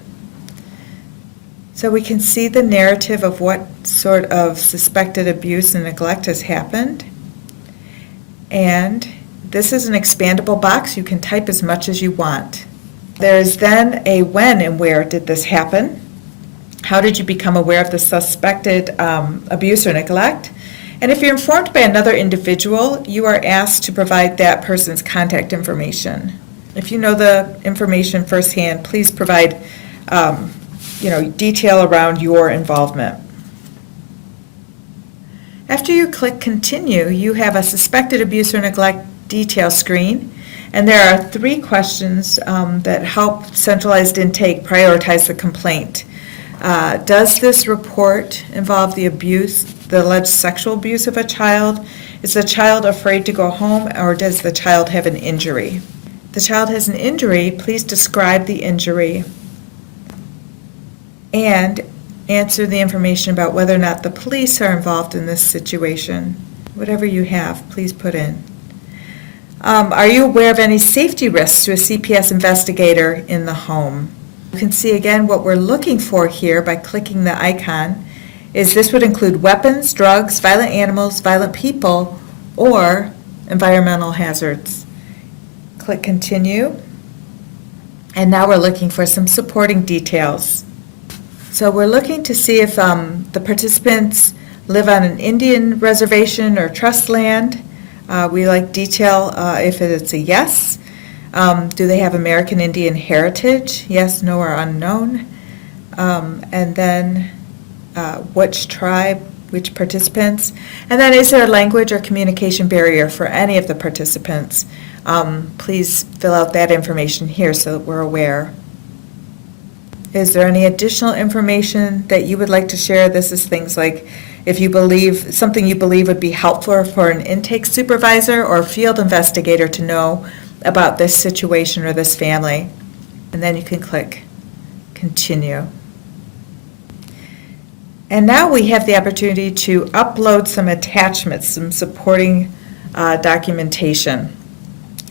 So we can see the narrative of what sort of suspected abuse and neglect has happened. And this is an expandable box. You can type as much as you want. There is then a when and where did this happen? How did you become aware of the suspected abuse or neglect? And if you're informed by another individual, you are asked to provide that person's contact information. If you know the information firsthand, please provide detail around your involvement. After you click continue, you have a suspected abuse or neglect detail screen. And there are 3 questions that help centralized intake prioritize the complaint. Does this report involve the alleged sexual abuse of a child? Is the child afraid to go home, or does the child have an injury? If the child has an injury, please describe the injury and answer the information about whether or not the police are involved in this situation. Whatever you have, please put in. Are you aware of any safety risks to a CPS investigator in the home? You can see again what we're looking for here by clicking the icon is this would include weapons, drugs, violent animals, violent people, or environmental hazards. Click continue. And now we're looking for some supporting details. So we're looking to see if the participants live on an Indian reservation or trust land. We like detail if it's a yes. Do they have American Indian heritage? Yes, no, or unknown. And then which tribe, which participants. And then is there a language or communication barrier for any of the participants? Please fill out that information here so that we're aware. Is there any additional information that you would like to share? This is things like if you believe, something you believe would be helpful for an intake supervisor or field investigator to know about this situation or this family. And then you can click continue. And now we have the opportunity to upload some attachments, some supporting documentation.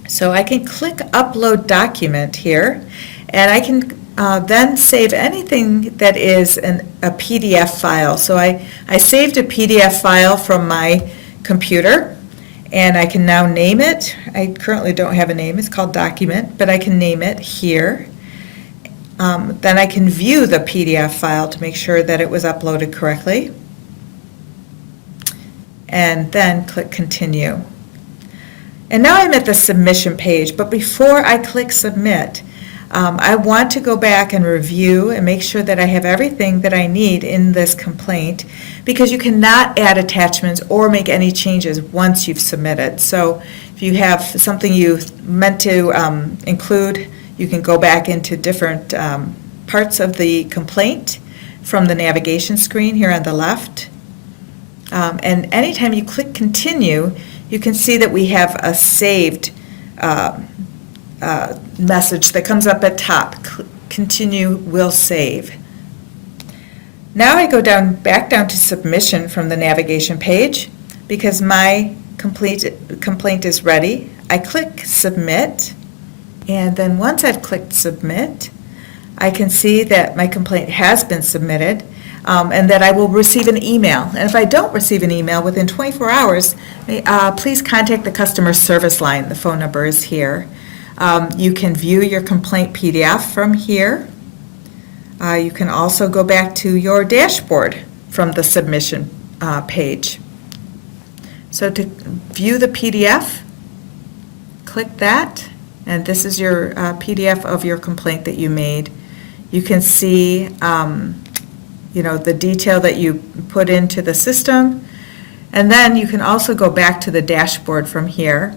So I can click upload document here, and I can then save anything that is a PDF file. So I saved a PDF file from my computer, and I can now name it. I currently don't have a name. It's called document, but I can name it here. Then I can view the PDF file to make sure that it was uploaded correctly. And then click continue. And now I'm at the submission page, but before I click submit, I want to go back and review and make sure that I have everything that I need in this complaint, because you cannot add attachments or make any changes once you've submitted. So if you have something you meant to include, you can go back into different parts of the complaint from the navigation screen here on the left. And anytime you click continue, you can see that we have a saved message that comes up at top. Continue will save. Now I go back down to submission from the navigation page because my complaint is ready. I click submit, and then once I've clicked submit, I can see that my complaint has been submitted, and that I will receive an email. And if I don't receive an email within 24 hours, please contact the customer service line. The phone number is here. You can view your complaint PDF from here. You can also go back to your dashboard from the submission page. So to view the PDF, click that, and this is your PDF of your complaint that you made. You can see, the detail that you put into the system, and then you can also go back to the dashboard from here,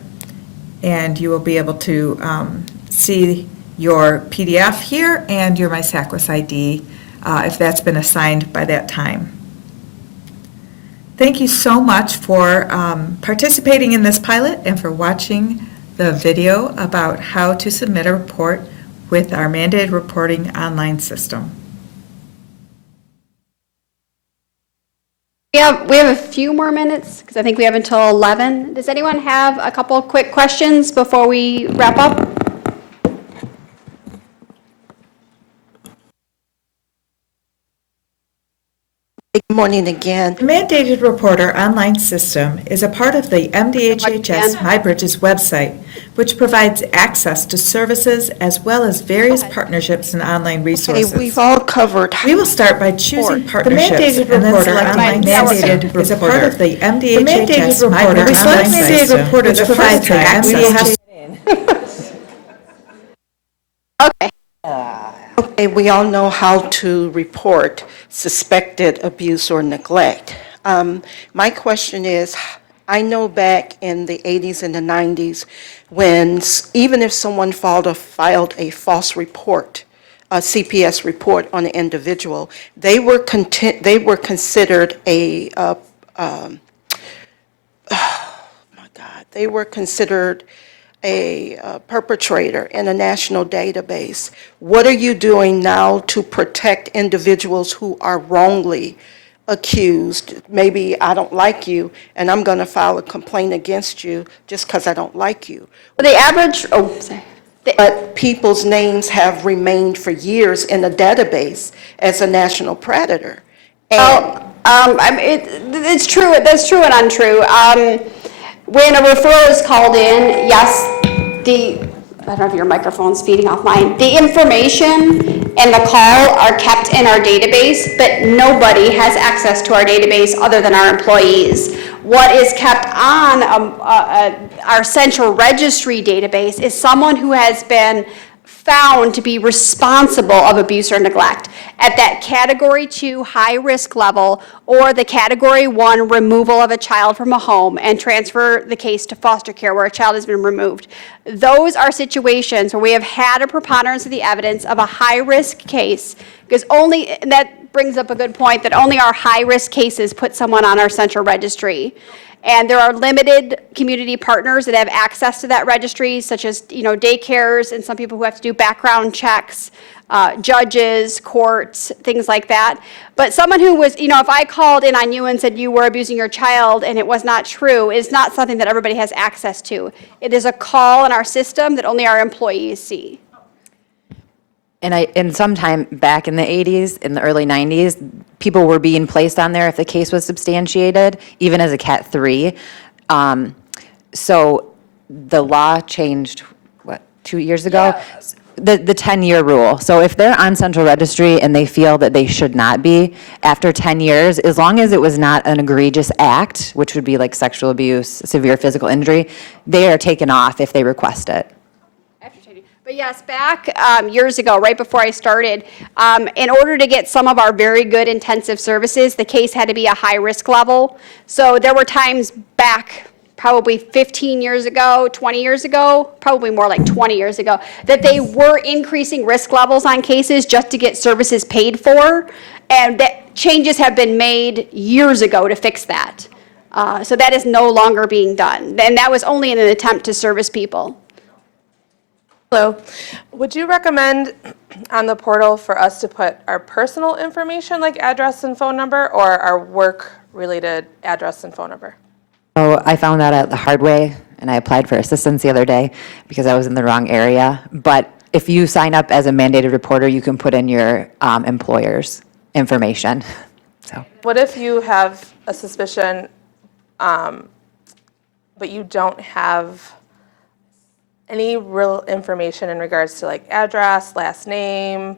and you will be able to see your PDF here and your MySACWIS ID if that's been assigned by that time. Thank you so much for participating in this pilot and for watching the video about how to submit a report with our mandated reporting online system. We have a few more minutes because I think we have until 11. Does anyone have a couple quick questions before we wrap up? Good morning again. The Mandated Reporter online system is a part of the MDHHS MyBridges website, which provides access to services as well as various partnerships and online resources. We've all covered. We will start by choosing partnerships and then selecting Mandated Reporter. Is a part of the MDHHS MyBridges website, which provides access to Okay. Okay, we all know how to report suspected abuse or neglect. My question is, I know back in the 80s and the 90s, when even if someone filed a false report, a CPS report on an individual, they were considered a perpetrator in a national database. What are you doing now to protect individuals who are wrongly accused? Maybe I don't like you, and I'm going to file a complaint against you just because I don't like you. The average, but people's names have remained for years in a database as a national predator. It's true. That's true and untrue. When a referral is called in, yes, I don't know if your microphone's feeding off mine. The information and the call are kept in our database, but nobody has access to our database other than our employees. What is kept on our central registry database is someone who has been found to be responsible of abuse or neglect at that category 2 high risk level or the category 1 removal of a child from a home and transfer the case to foster care where a child has been removed. Those are situations where we have had a preponderance of the evidence of a high risk case, because that brings up a good point, that only our high risk cases put someone on our central registry. And there are limited community partners that have access to that registry, such as daycares and some people who have to do background checks, judges, courts, things like that. But someone who was, if I called in on you and said you were abusing your child and it was not true, is not something that everybody has access to. It is a call in our system that only our employees see. And sometime back in the 80s, in the early 90s, people were being placed on there if the case was substantiated, even as a Cat 3. So the law changed, 2 years ago? Yeah. The 10-year rule. So if they're on central registry and they feel that they should not be, after 10 years, as long as it was not an egregious act, which would be like sexual abuse, severe physical injury, they are taken off if they request it. But yes, back years ago, right before I started, in order to get some of our very good intensive services, the case had to be a high risk level. So there were times back probably 15 years ago, 20 years ago, probably more like 20 years ago, that they were increasing risk levels on cases just to get services paid for. And that changes have been made years ago to fix that. So that is no longer being done. And that was only in an attempt to service people. Hello. Would you recommend on the portal for us to put our personal information, like address and phone number, or our work-related address and phone number? So I found that out the hard way, and I applied for assistance the other day because I was in the wrong area. But if you sign up as a mandated reporter, you can put in your employer's information. So What if you have a suspicion, but you don't have any real information in regards to like address, last name,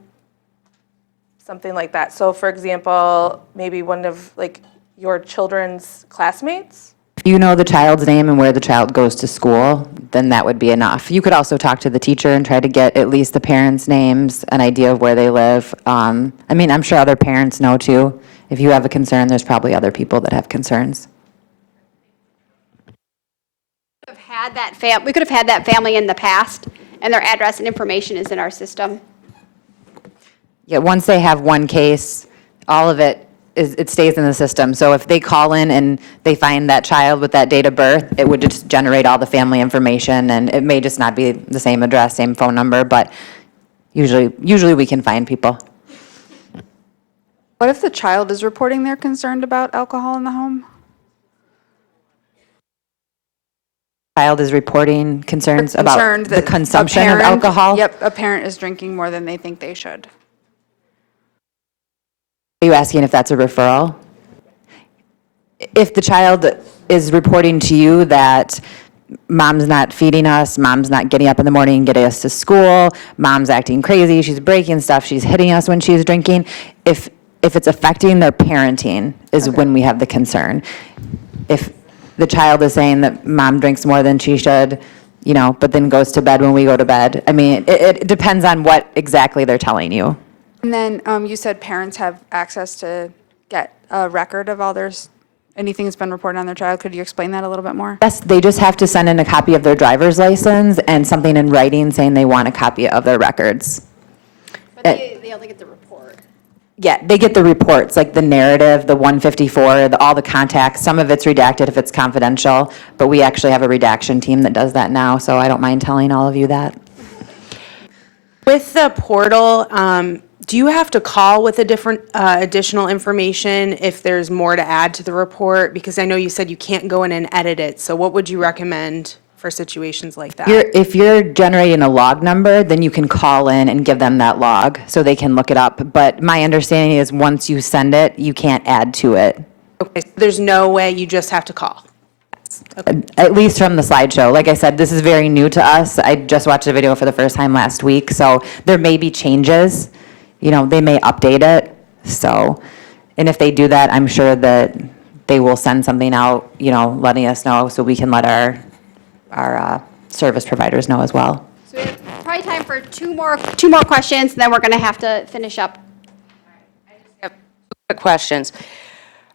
something like that? So for example, maybe one of like your children's classmates? if you know the child's name and where the child goes to school, then that would be enough. You could also talk to the teacher and try to get at least the parents' names, an idea of where they live. I mean, I'm sure other parents know too. If you have a concern, there's probably other people that have concerns. We could have had that family in the past, and their address and information is in our system. Yeah, once they have one case, all of it stays in the system. So if they call in and they find that child with that date of birth, it would just generate all the family information, and it may just not be the same address, same phone number, but usually we can find people. What if the child is reporting they're concerned about alcohol in the home? Child is reporting concerns about Concerned the that consumption a of parent- alcohol. Yep, a parent is drinking more than they think they should. Are you asking if that's a referral? If the child is reporting to you that mom's not feeding us, mom's not getting up in the morning and getting us to school, mom's acting crazy, she's breaking stuff, she's hitting us when she's drinking, if it's affecting their parenting is when we have the concern. If the child is saying that mom drinks more than she should, but then goes to bed when we go to bed, I mean, it depends on what exactly they're telling you. And then you said parents have access to get a record of all anything that's been reported on their child. Could you explain that a little bit more? Yes, they just have to send in a copy of their driver's license and something in writing saying they want a copy of their records. But they only get the report. Yeah, they get the reports, like the narrative, the 154, all the contacts. Some of it's redacted if it's confidential, but we actually have a redaction team that does that now, so I don't mind telling all of you that. With the portal, do you have to call with a different additional information if there's more to add to the report? Because I know you said you can't go in and edit it, so what would you recommend for situations like that? If you're generating a log number, then you can call in and give them that log so they can look it up. But my understanding is once you send it, you can't add to it. Okay, so there's no way, you just have to call? At least from the slideshow. Like I said, this is very new to us. I just watched the video for the first time last week, so there may be changes. They may update it. So, and if they do that, I'm sure that they will send something out, letting us know so we can let our service providers know as well. So we have probably time for two more questions, and then we're going to have to finish up. Quick questions.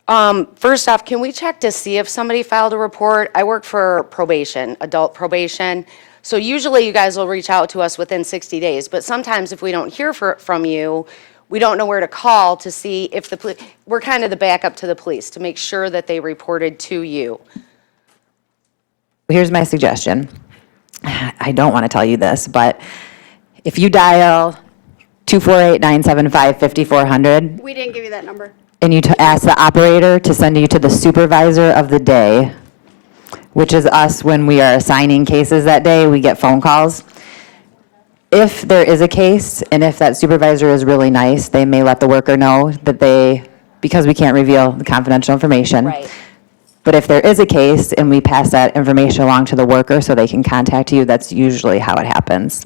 First off, can we check to see if somebody filed a report? I work for probation, adult probation. So usually you guys will reach out to us within 60 days, but sometimes if we don't hear from you, we don't know where to call to see if we're kind of the backup to the police to make sure that they reported to you. Here's my suggestion. I don't want to tell you this, but if you dial 248-975-5400 We didn't give you that number. and you ask the operator to send you to the supervisor of the day, which is us when we are assigning cases that day, we get phone calls. If there is a case, and if that supervisor is really nice, they may let the worker know that because we can't reveal the confidential information. Right. But if there is a case and we pass that information along to the worker so they can contact you, that's usually how it happens.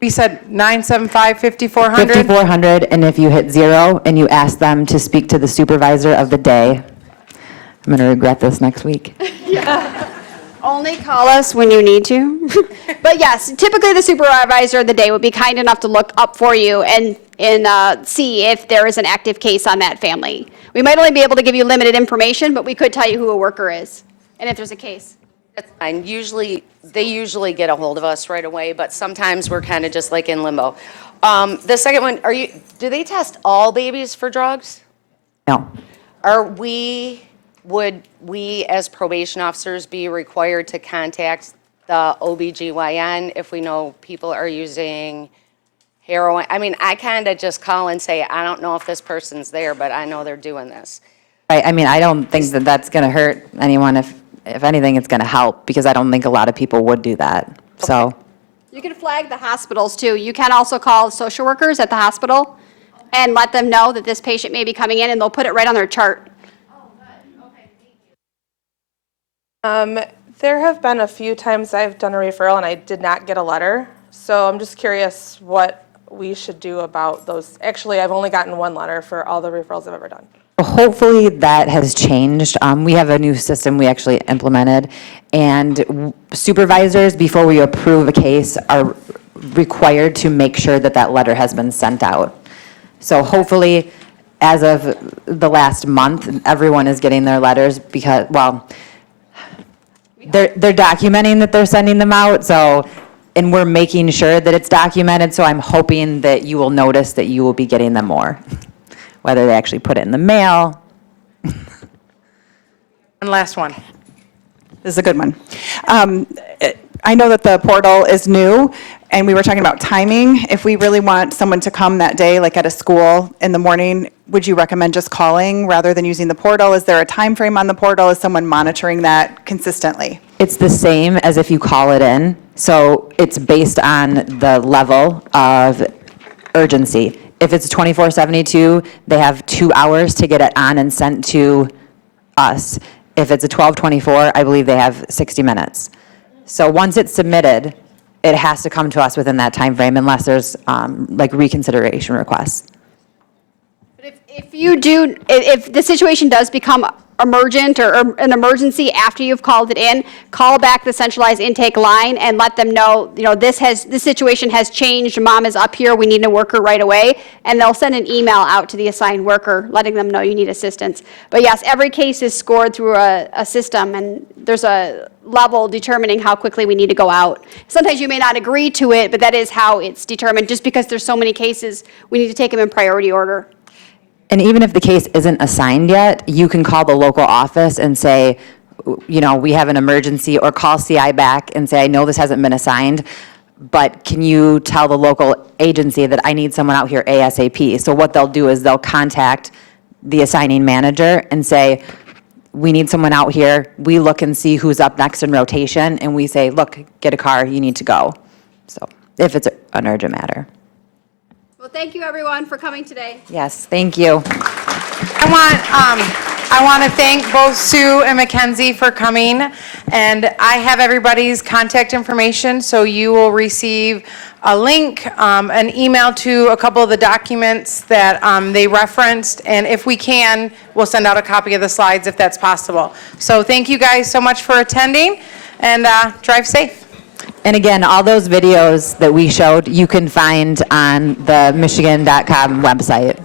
We said 975-5400? 5400, and if you hit 0 and you ask them to speak to the supervisor of the day, I'm going to regret this next week. Only call us when you need to. But yes, typically the supervisor of the day would be kind enough to look up for you and see if there is an active case on that family. We might only be able to give you limited information, but we could tell you who a worker is and if there's a case. That's fine. They usually get a hold of us right away, but sometimes we're kind of just like in limbo. The second one, do they test all babies for drugs? No. Are we would we as probation officers be required to contact the OBGYN if we know people are using heroin? I mean, I kind of just call and say, I don't know if this person's there, but I know they're doing this. Right, I mean, I don't think that that's going to hurt anyone. If anything, it's going to help, because I don't think a lot of people would do that, so. You can flag the hospitals too. You can also call social workers at the hospital and let them know that this patient may be coming in, and they'll put it right on their chart. There have been a few times I've done a referral and I did not get a letter. So I'm just curious what we should do about those. Actually, I've only gotten one letter for all the referrals I've ever done. Hopefully that has changed. We have a new system we actually implemented, and supervisors, before we approve a case, are required to make sure that that letter has been sent out. So hopefully, as of the last month, everyone is getting their letters because, well, they're documenting that they're sending them out, so, and we're making sure that it's documented, so I'm hoping that you will notice that you will be getting them more, whether they actually put it in the mail. And last one. This is a good one. I know that the portal is new, and we were talking about timing. If we really want someone to come that day, like at a school in the morning, would you recommend just calling rather than using the portal? Is there a time frame on the portal? Is someone monitoring that consistently? It's the same as if you call it in, so it's based on the level of urgency. If it's 24/72, they have 2 hours to get it on and sent to us. If it's a 12/24, I believe they have 60 minutes. So once it's submitted, it has to come to us within that time frame, unless there's like reconsideration requests. If the situation does become emergent or an emergency after you've called it in, call back the centralized intake line and let them know, this situation has changed, mom is up here, we need a worker right away, and they'll send an email out to the assigned worker letting them know you need assistance. But yes, every case is scored through a system, and there's a level determining how quickly we need to go out. Sometimes you may not agree to it, but that is how it's determined. Just because there's so many cases, we need to take them in priority order. And even if the case isn't assigned yet, you can call the local office and say, we have an emergency, or call CI back and say, I know this hasn't been assigned, but can you tell the local agency that I need someone out here ASAP? So what they'll do is they'll contact the assigning manager and say, we need someone out here. We look and see who's up next in rotation, and we say, look, get a car, you need to go. So if it's an urgent matter. Well, thank you everyone for coming today. Yes, thank you. I want to thank both Sue and Mackenzie for coming, and I have everybody's contact information, so you will receive a link, an email to a couple of the documents that they referenced, and if we can, we'll send out a copy of the slides if that's possible. So thank you guys so much for attending, and drive safe. And again, all those videos that we showed, you can find on the Michigan.com website.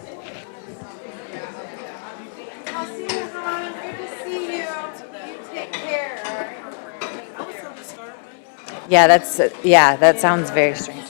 Yeah, that sounds very strange.